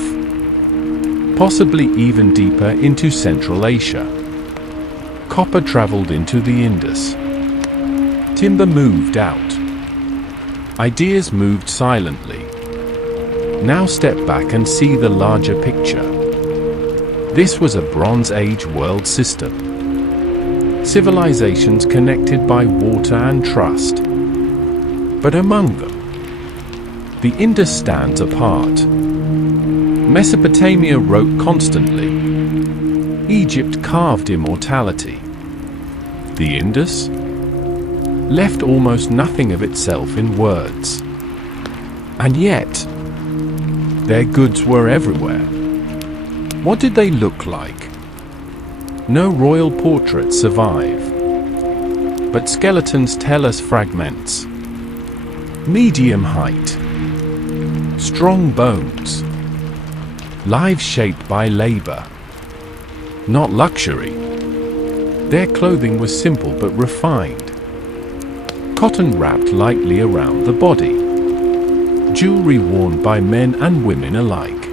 possibly even deeper into Central Asia. Copper traveled into the Indus. Timber moved out. Ideas moved silently. Now step back and see the larger picture. This was a Bronze Age world system. Civilizations connected by water and trust. But among them, the Indus stands apart. Mesopotamia wrote constantly. Egypt carved immortality. The Indus left almost nothing of itself in words. And yet, their goods were everywhere. What did they look like? No royal portraits survive, but skeletons tell us fragments. Medium height, strong bones, lives shaped by labor, not luxury. Their clothing was simple but refined. Cotton wrapped lightly around the body. Jewelry worn by men and women alike.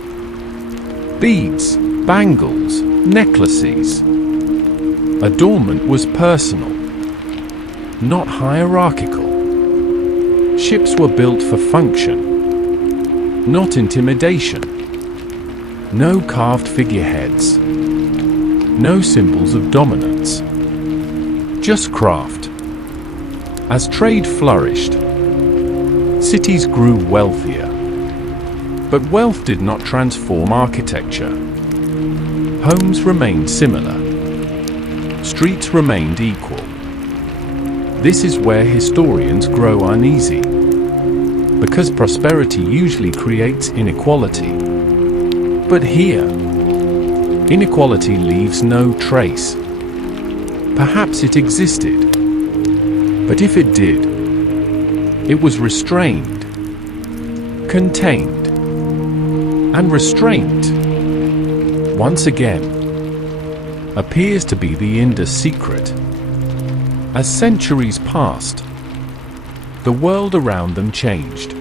Beads, bangles, necklaces. Adornment was personal, not hierarchical. Ships were built for function, not intimidation. No carved figureheads. No symbols of dominance. Just craft. As trade flourished, cities grew wealthier. But wealth did not transform architecture. Homes remained similar. Streets remained equal. This is where historians grow uneasy, because prosperity usually creates inequality. But here, inequality leaves no trace. Perhaps it existed, but if it did, it was restrained, contained, and restraint, once again, appears to be the Indus secret. As centuries passed, the world around them changed.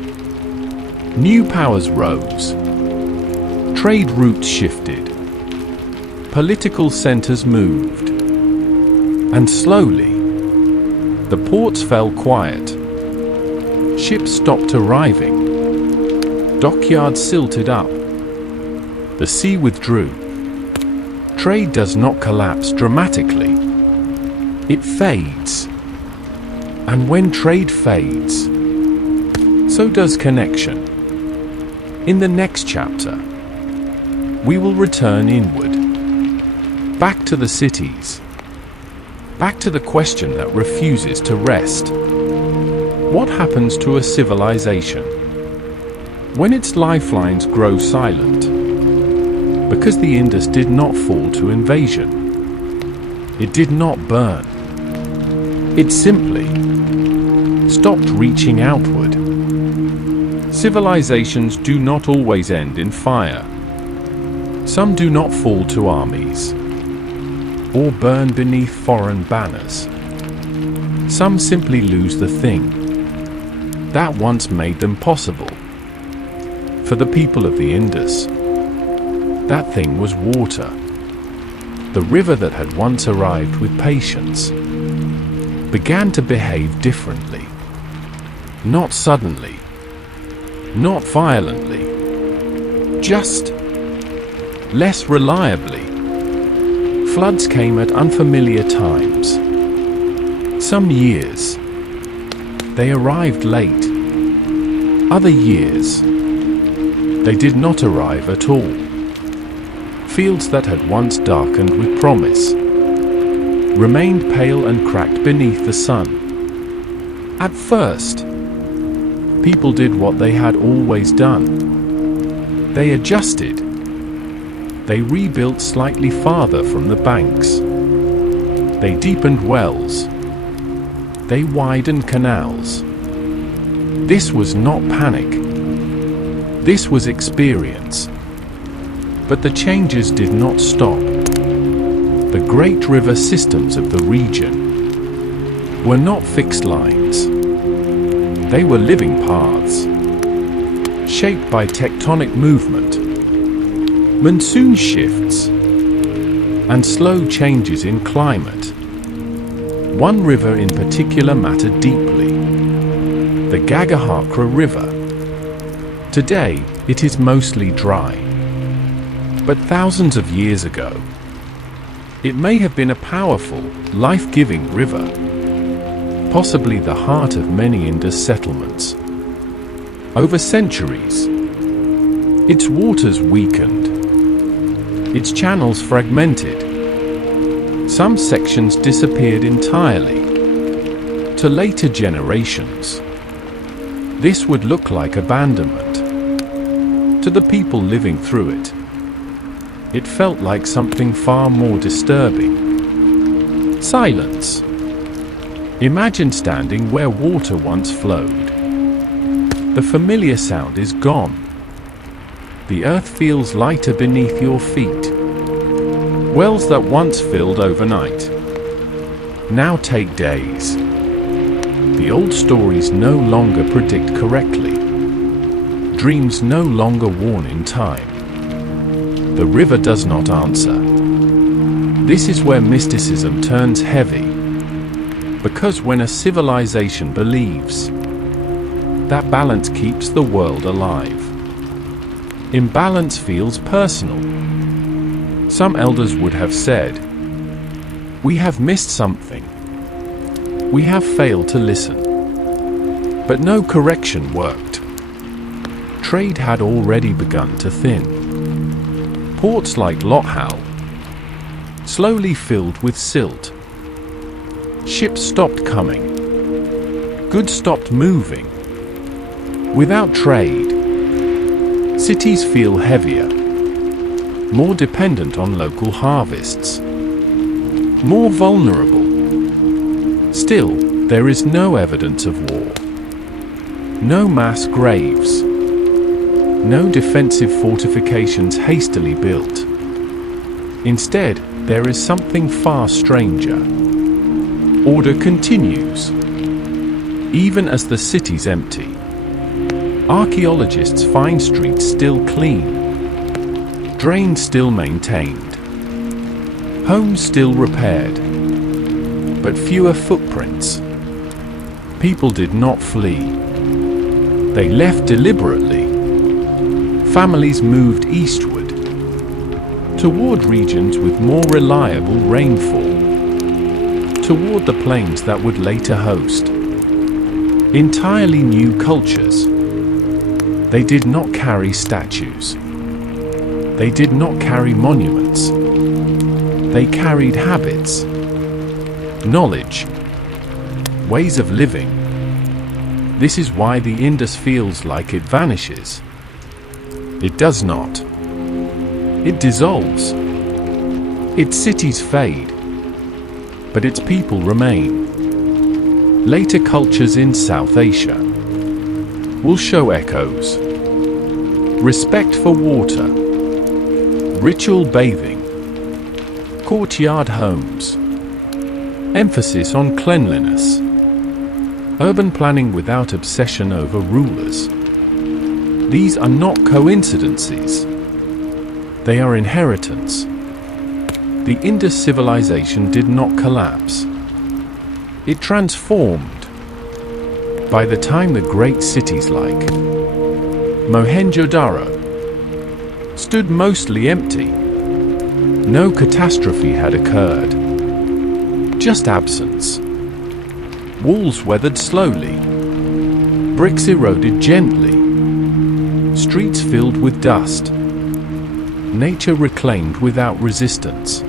New powers rose. Trade routes shifted. Political centers moved. And slowly, the ports fell quiet. Ships stopped arriving. Dockyards silted up. The sea withdrew. Trade does not collapse dramatically. It fades. And when trade fades, so does connection. In the next chapter, we will return inward, back to the cities, back to the question that refuses to rest. What happens to a civilization when its lifelines grow silent? Because the Indus did not fall to invasion. It did not burn. It simply stopped reaching outward. Civilizations do not always end in fire. Some do not fall to armies or burn beneath foreign banners. Some simply lose the thing that once made them possible. For the people of the Indus, that thing was water. The river that had once arrived with patience began to behave differently. Not suddenly, not violently, just less reliably. Floods came at unfamiliar times. Some years, they arrived late. Other years, they did not arrive at all. Fields that had once darkened with promise remained pale and cracked beneath the sun. At first, people did what they had always done. They adjusted. They rebuilt slightly farther from the banks. They deepened wells. They widened canals. This was not panic. This was experience. But the changes did not stop. The great river systems of the region were not fixed lines. They were living paths, shaped by tectonic movement, monsoon shifts, and slow changes in climate. One river in particular mattered deeply, the Gagahakra River. Today, it is mostly dry. But thousands of years ago, it may have been a powerful, life-giving river, possibly the heart of many Indus settlements. Over centuries, its waters weakened, its channels fragmented. Some sections disappeared entirely. To later generations, this would look like abandonment. To the people living through it, it felt like something far more disturbing. Silence. Imagine standing where water once flowed. The familiar sound is gone. The earth feels lighter beneath your feet. Wells that once filled overnight now take days. The old stories no longer predict correctly. Dreams no longer warn in time. The river does not answer. This is where mysticism turns heavy. Because when a civilization believes, that balance keeps the world alive. Imbalance feels personal. Some elders would have said, "We have missed something. We have failed to listen." But no correction worked. Trade had already begun to thin. Ports like Lothal slowly filled with silt. Ships stopped coming. Goods stopped moving. Without trade, cities feel heavier, more dependent on local harvests, more vulnerable. Still, there is no evidence of war. No mass graves. No defensive fortifications hastily built. Instead, there is something far stranger. Order continues, even as the cities empty. Archaeologists find streets still clean, drains still maintained, homes still repaired, but fewer footprints. People did not flee. They left deliberately. Families moved eastward, toward regions with more reliable rainfall, toward the plains that would later host entirely new cultures. They did not carry statues. They did not carry monuments. They carried habits, knowledge, ways of living. This is why the Indus feels like it vanishes. It does not. It dissolves. Its cities fade, but its people remain. Later cultures in South Asia will show echoes. Respect for water, ritual bathing, courtyard homes, emphasis on cleanliness. Urban planning without obsession over rulers. These are not coincidences. They are inheritance. The Indus civilization did not collapse. It transformed. By the time the great cities like Mohenjo-daro stood mostly empty, no catastrophe had occurred, just absence. Walls weathered slowly, bricks eroded gently, streets filled with dust, nature reclaimed without resistance.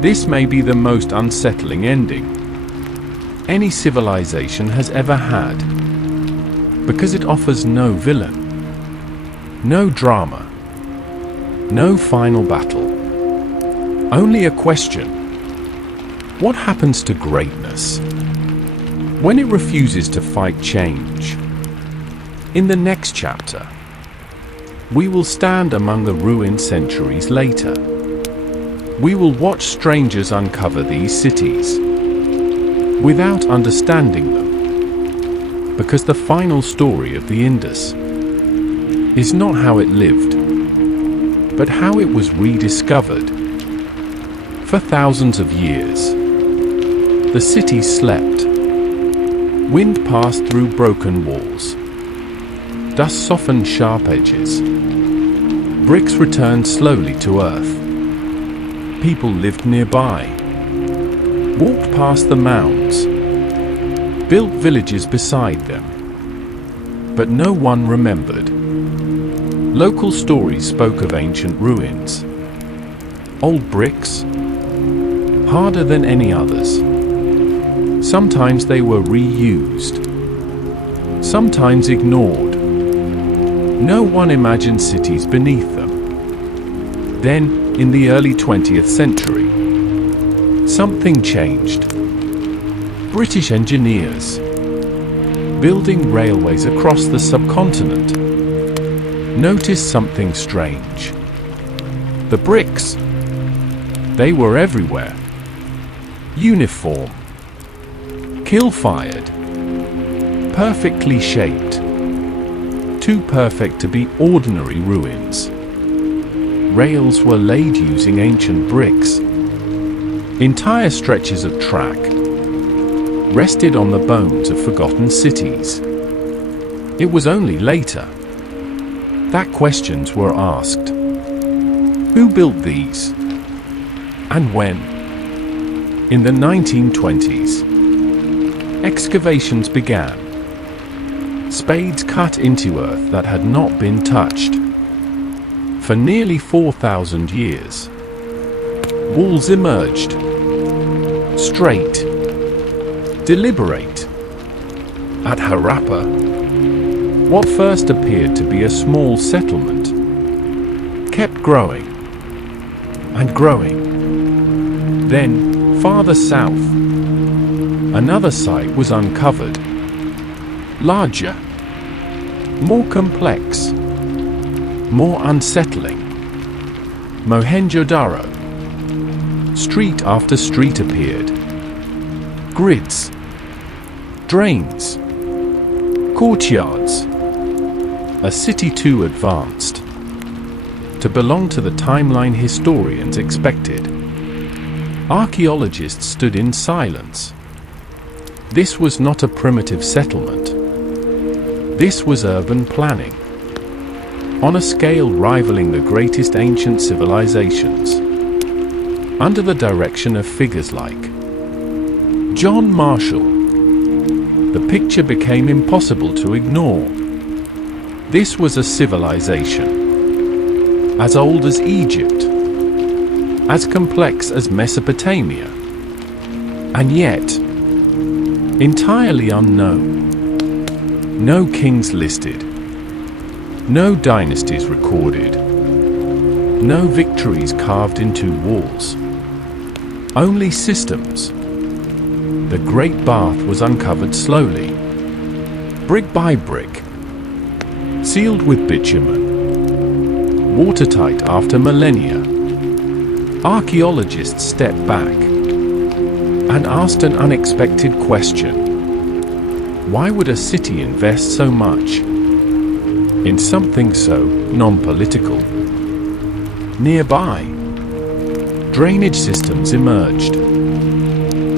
This may be the most unsettling ending any civilization has ever had, because it offers no villain, no drama, no final battle, only a question. What happens to greatness when it refuses to fight change? In the next chapter, we will stand among the ruins centuries later. We will watch strangers uncover these cities without understanding them, because the final story of the Indus is not how it lived, but how it was rediscovered. For thousands of years, the city slept. Wind passed through broken walls. Dust softened sharp edges. Bricks returned slowly to earth. People lived nearby, walked past the mounds, built villages beside them. But no one remembered. Local stories spoke of ancient ruins. Old bricks, harder than any others. Sometimes they were reused, sometimes ignored. No one imagined cities beneath them. Then, in the early 20th century, something changed. British engineers, building railways across the subcontinent, noticed something strange. The bricks, they were everywhere. Uniform, kill-fired, perfectly shaped, too perfect to be ordinary ruins. Rails were laid using ancient bricks. Entire stretches of track rested on the bones of forgotten cities. It was only later that questions were asked. Who built these? And when? In the 1920s, excavations began. Spades cut into earth that had not been touched. For nearly 4,000 years, walls emerged, straight, deliberate. At Harappa, what first appeared to be a small settlement kept growing and growing. Then, farther south, another site was uncovered, larger, more complex, more unsettling. Mohenjo-daro. Street after street appeared. Grids, drains, courtyards. A city too advanced to belong to the timeline historians expected. Archaeologists stood in silence. This was not a primitive settlement. This was urban planning, on a scale rivaling the greatest ancient civilizations. Under the direction of figures like John Marshall, the picture became impossible to ignore. This was a civilization as old as Egypt, as complex as Mesopotamia, and yet entirely unknown. No kings listed, no dynasties recorded, no victories carved into walls. Only systems. The Great Bath was uncovered slowly, brick by brick, sealed with bitumen, watertight after millennia. Archaeologists stepped back and asked an unexpected question. Why would a city invest so much in something so non-political? Nearby, drainage systems emerged,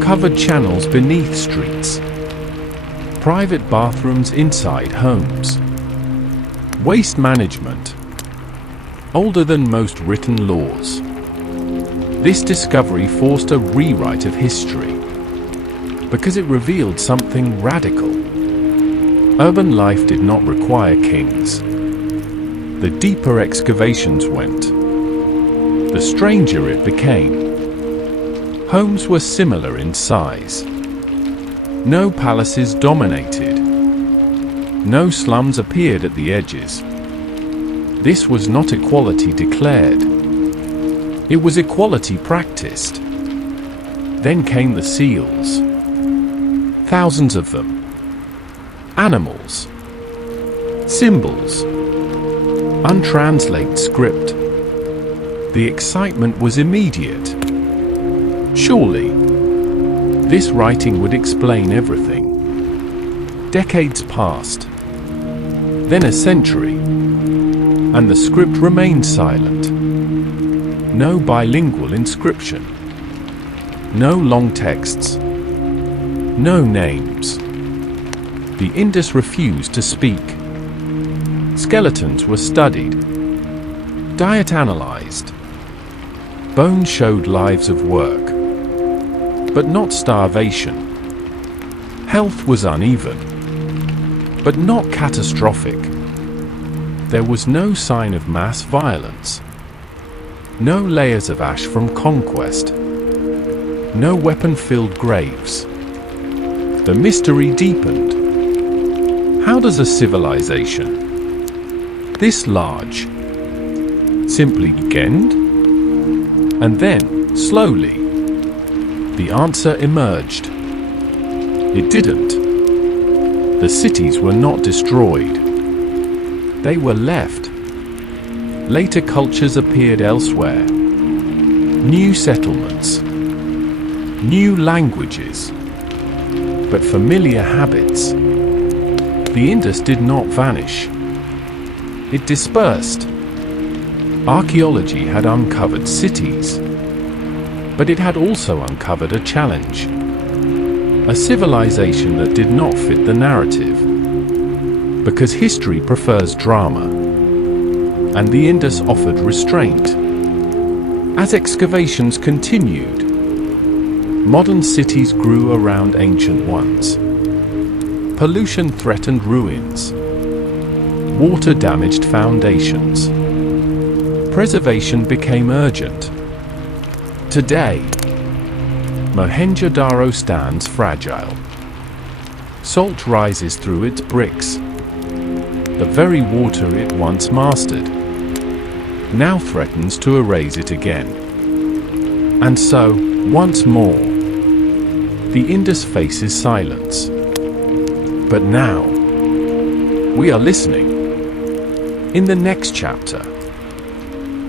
covered channels beneath streets, private bathrooms inside homes, waste management, older than most written laws. This discovery forced a rewrite of history because it revealed something radical. Urban life did not require kings. The deeper excavations went, the stranger it became. Homes were similar in size. No palaces dominated. No slums appeared at the edges. This was not equality declared. It was equality practiced. Then came the seals. Thousands of them. Animals. Symbols. Untranslated script. The excitement was immediate. Surely, this writing would explain everything. Decades passed. Then a century. And the script remained silent. No bilingual inscription. No long texts. No names. The Indus refused to speak. Skeletons were studied. Diet analyzed. Bones showed lives of work. But not starvation. Health was uneven. But not catastrophic. There was no sign of mass violence. No layers of ash from conquest. No weapon-filled graves. The mystery deepened. How does a civilization this large simply end? And then, slowly, the answer emerged. It didn't. The cities were not destroyed. They were left. Later cultures appeared elsewhere. New settlements. New languages. But familiar habits. The Indus did not vanish. It dispersed. Archaeology had uncovered cities. But it had also uncovered a challenge. A civilization that did not fit the narrative. Because history prefers drama. And the Indus offered restraint. As excavations continued, modern cities grew around ancient ones. Pollution threatened ruins. Water damaged foundations. Preservation became urgent. Today, Mohenjo-daro stands fragile. Salt rises through its bricks. The very water it once mastered now threatens to erase it again. And so, once more, the Indus faces silence. But now, we are listening. In the next chapter,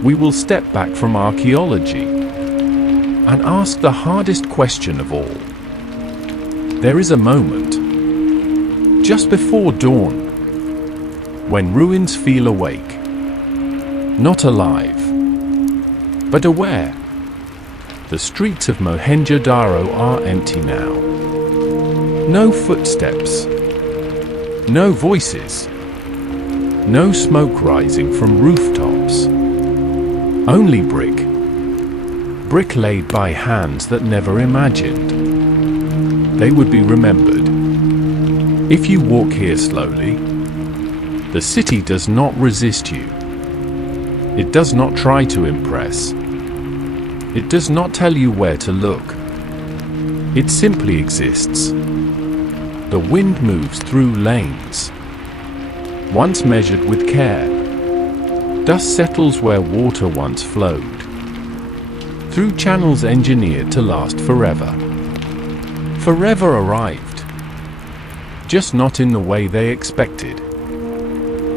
we will step back from archaeology and ask the hardest question of all. There is a moment, just before dawn, when ruins feel awake, not alive, but aware. The streets of Mohenjo-daro are empty now. No footsteps, no voices, no smoke rising from rooftops. Only brick. Brick laid by hands that never imagined they would be remembered. If you walk here slowly, the city does not resist you. It does not try to impress. It does not tell you where to look. It simply exists. The wind moves through lanes, once measured with care. Dust settles where water once flowed, through channels engineered to last forever. Forever arrived, just not in the way they expected.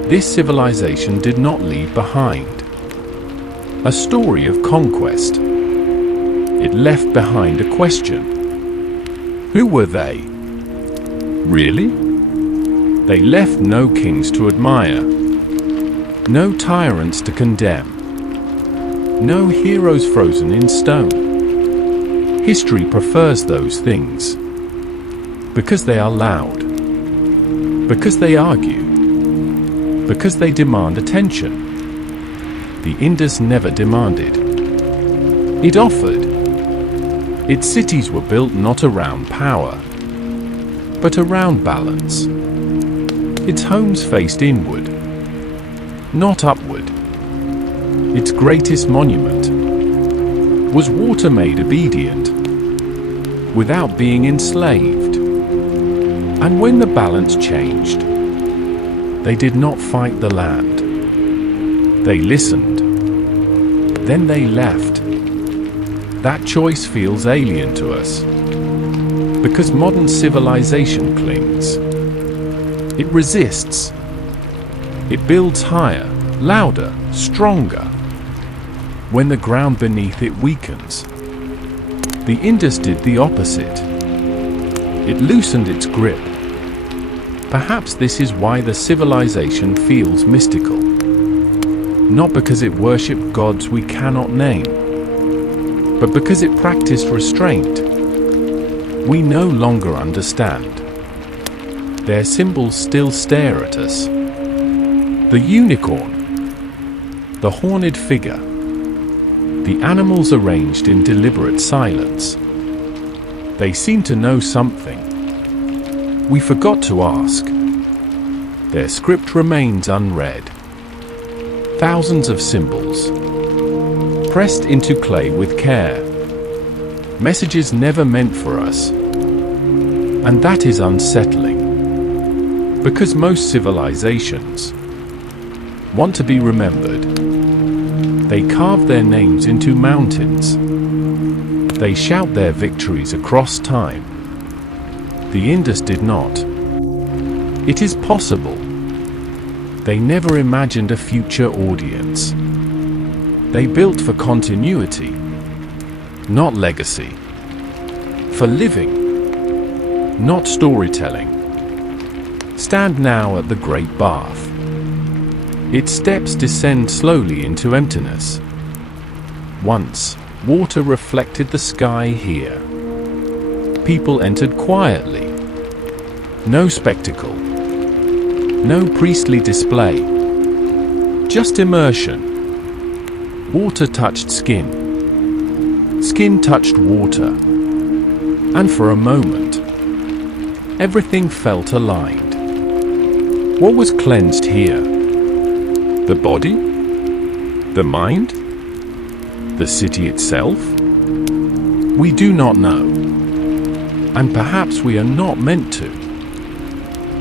This civilization did not leave behind a story of conquest. It left behind a question. Who were they? Really? They left no kings to admire, no tyrants to condemn, no heroes frozen in stone. History prefers those things because they are loud, because they argue, because they demand attention. The Indus never demanded. It offered. Its cities were built not around power, but around balance. Its homes faced inward, not upward. Its greatest monument was water made obedient, without being enslaved. And when the balance changed, they did not fight the land. They listened. Then they left. That choice feels alien to us, because modern civilization clings. It resists. It builds higher, louder, stronger. When the ground beneath it weakens, the Indus did the opposite. It loosened its grip. Perhaps this is why the civilization feels mystical. Not because it worshipped gods we cannot name, but because it practiced restraint. We no longer understand. Their symbols still stare at us. The unicorn, the horned figure, the animals arranged in deliberate silence. They seem to know something. We forgot to ask. Their script remains unread. Thousands of symbols, pressed into clay with care. Messages never meant for us. And that is unsettling. Because most civilizations want to be remembered. They carve their names into mountains. They shout their victories across time. The Indus did not. It is possible. They never imagined a future audience. They built for continuity, not legacy. For living, not storytelling. Stand now at the Great Bath. Its steps descend slowly into emptiness. Once, water reflected the sky here. People entered quietly. No spectacle. No priestly display. Just immersion. Water touched skin. Skin touched water. And for a moment, everything felt aligned. What was cleansed here? The body? The mind? The city itself? We do not know. And perhaps we are not meant to.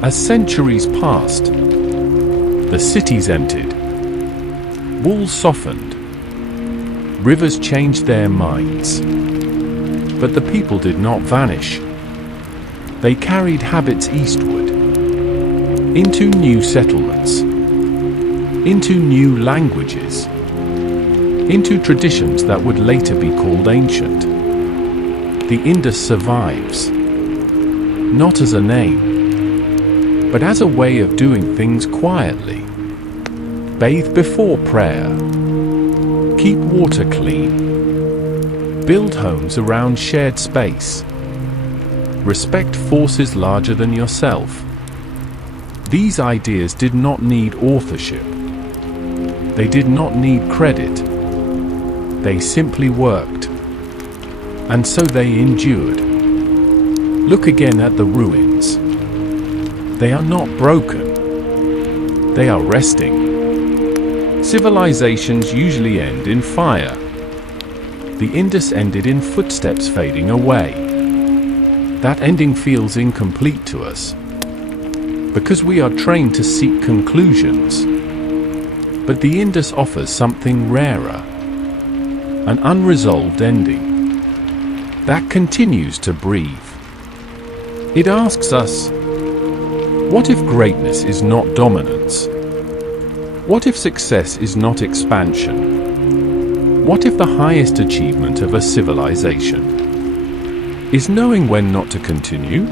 As centuries passed, the cities emptied. Walls softened. Rivers changed their minds. But the people did not vanish. They carried habits eastward, into new settlements, into new languages, into traditions that would later be called ancient. The Indus survives, not as a name, but as a way of doing things quietly. Bathe before prayer. Keep water clean. Build homes around shared space. Respect forces larger than yourself. These ideas did not need authorship. They did not need credit. They simply worked. And so they endured. Look again at the ruins. They are not broken. They are resting. Civilizations usually end in fire. The Indus ended in footsteps fading away. That ending feels incomplete to us, because we are trained to seek conclusions. But the Indus offers something rarer, an unresolved ending that continues to breathe. It asks us, what if greatness is not dominance? What if success is not expansion? What if the highest achievement of a civilization is knowing when not to continue?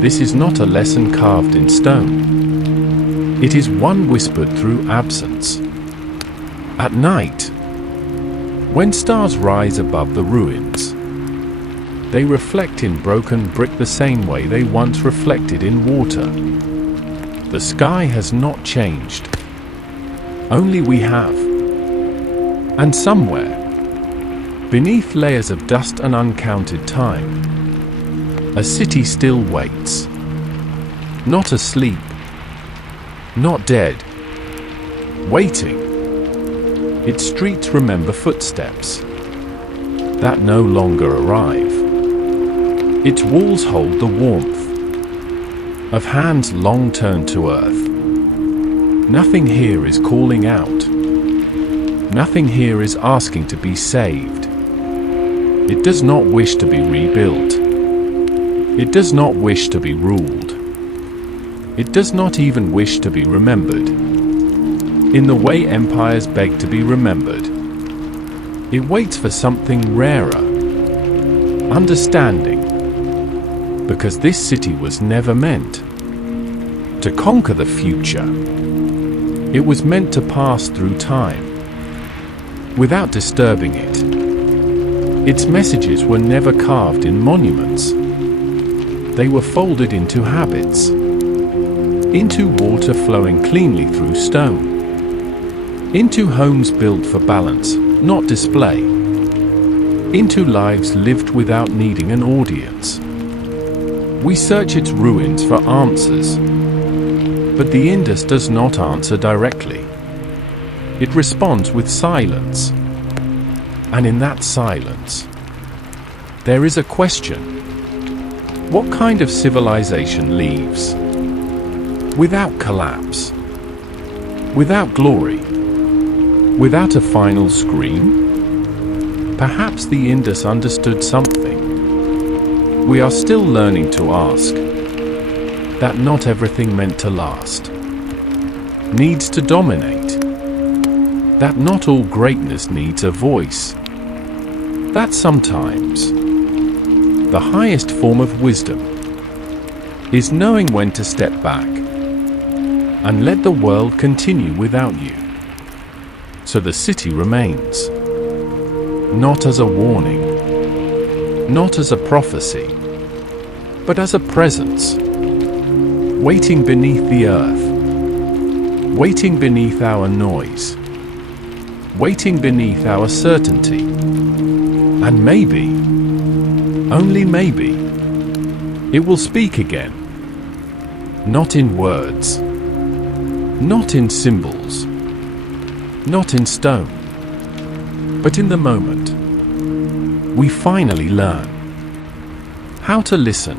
This is not a lesson carved in stone. It is one whispered through absence. At night, when stars rise above the ruins, they reflect in broken brick the same way they once reflected in water. The sky has not changed. Only we have. And somewhere, beneath layers of dust and uncounted time, a city still waits. Not asleep, not dead, waiting. Its streets remember footsteps that no longer arrive. Its walls hold the warmth of hands long turned to earth. Nothing here is calling out. Nothing here is asking to be saved. It does not wish to be rebuilt. It does not wish to be ruled. It does not even wish to be remembered. In the way empires beg to be remembered, it waits for something rarer, understanding, because this city was never meant to conquer the future. It was meant to pass through time, without disturbing it. Its messages were never carved in monuments. They were folded into habits, into water flowing cleanly through stone, into homes built for balance, not display, into lives lived without needing an audience. We search its ruins for answers, but the Indus does not answer directly. It responds with silence, and in that silence, there is a question. What kind of civilization leaves? Without collapse, without glory, without a final scream? Perhaps the Indus understood something. We are still learning to ask. That not everything meant to last needs to dominate. That not all greatness needs a voice. That sometimes the highest form of wisdom is knowing when to step back and let the world continue without you. So the city remains, not as a warning, not as a prophecy, but as a presence, waiting beneath the earth, waiting beneath our noise, waiting beneath our certainty. And maybe, only maybe, it will speak again. Not in words, not in symbols, not in stone, but in the moment. We finally learn how to listen,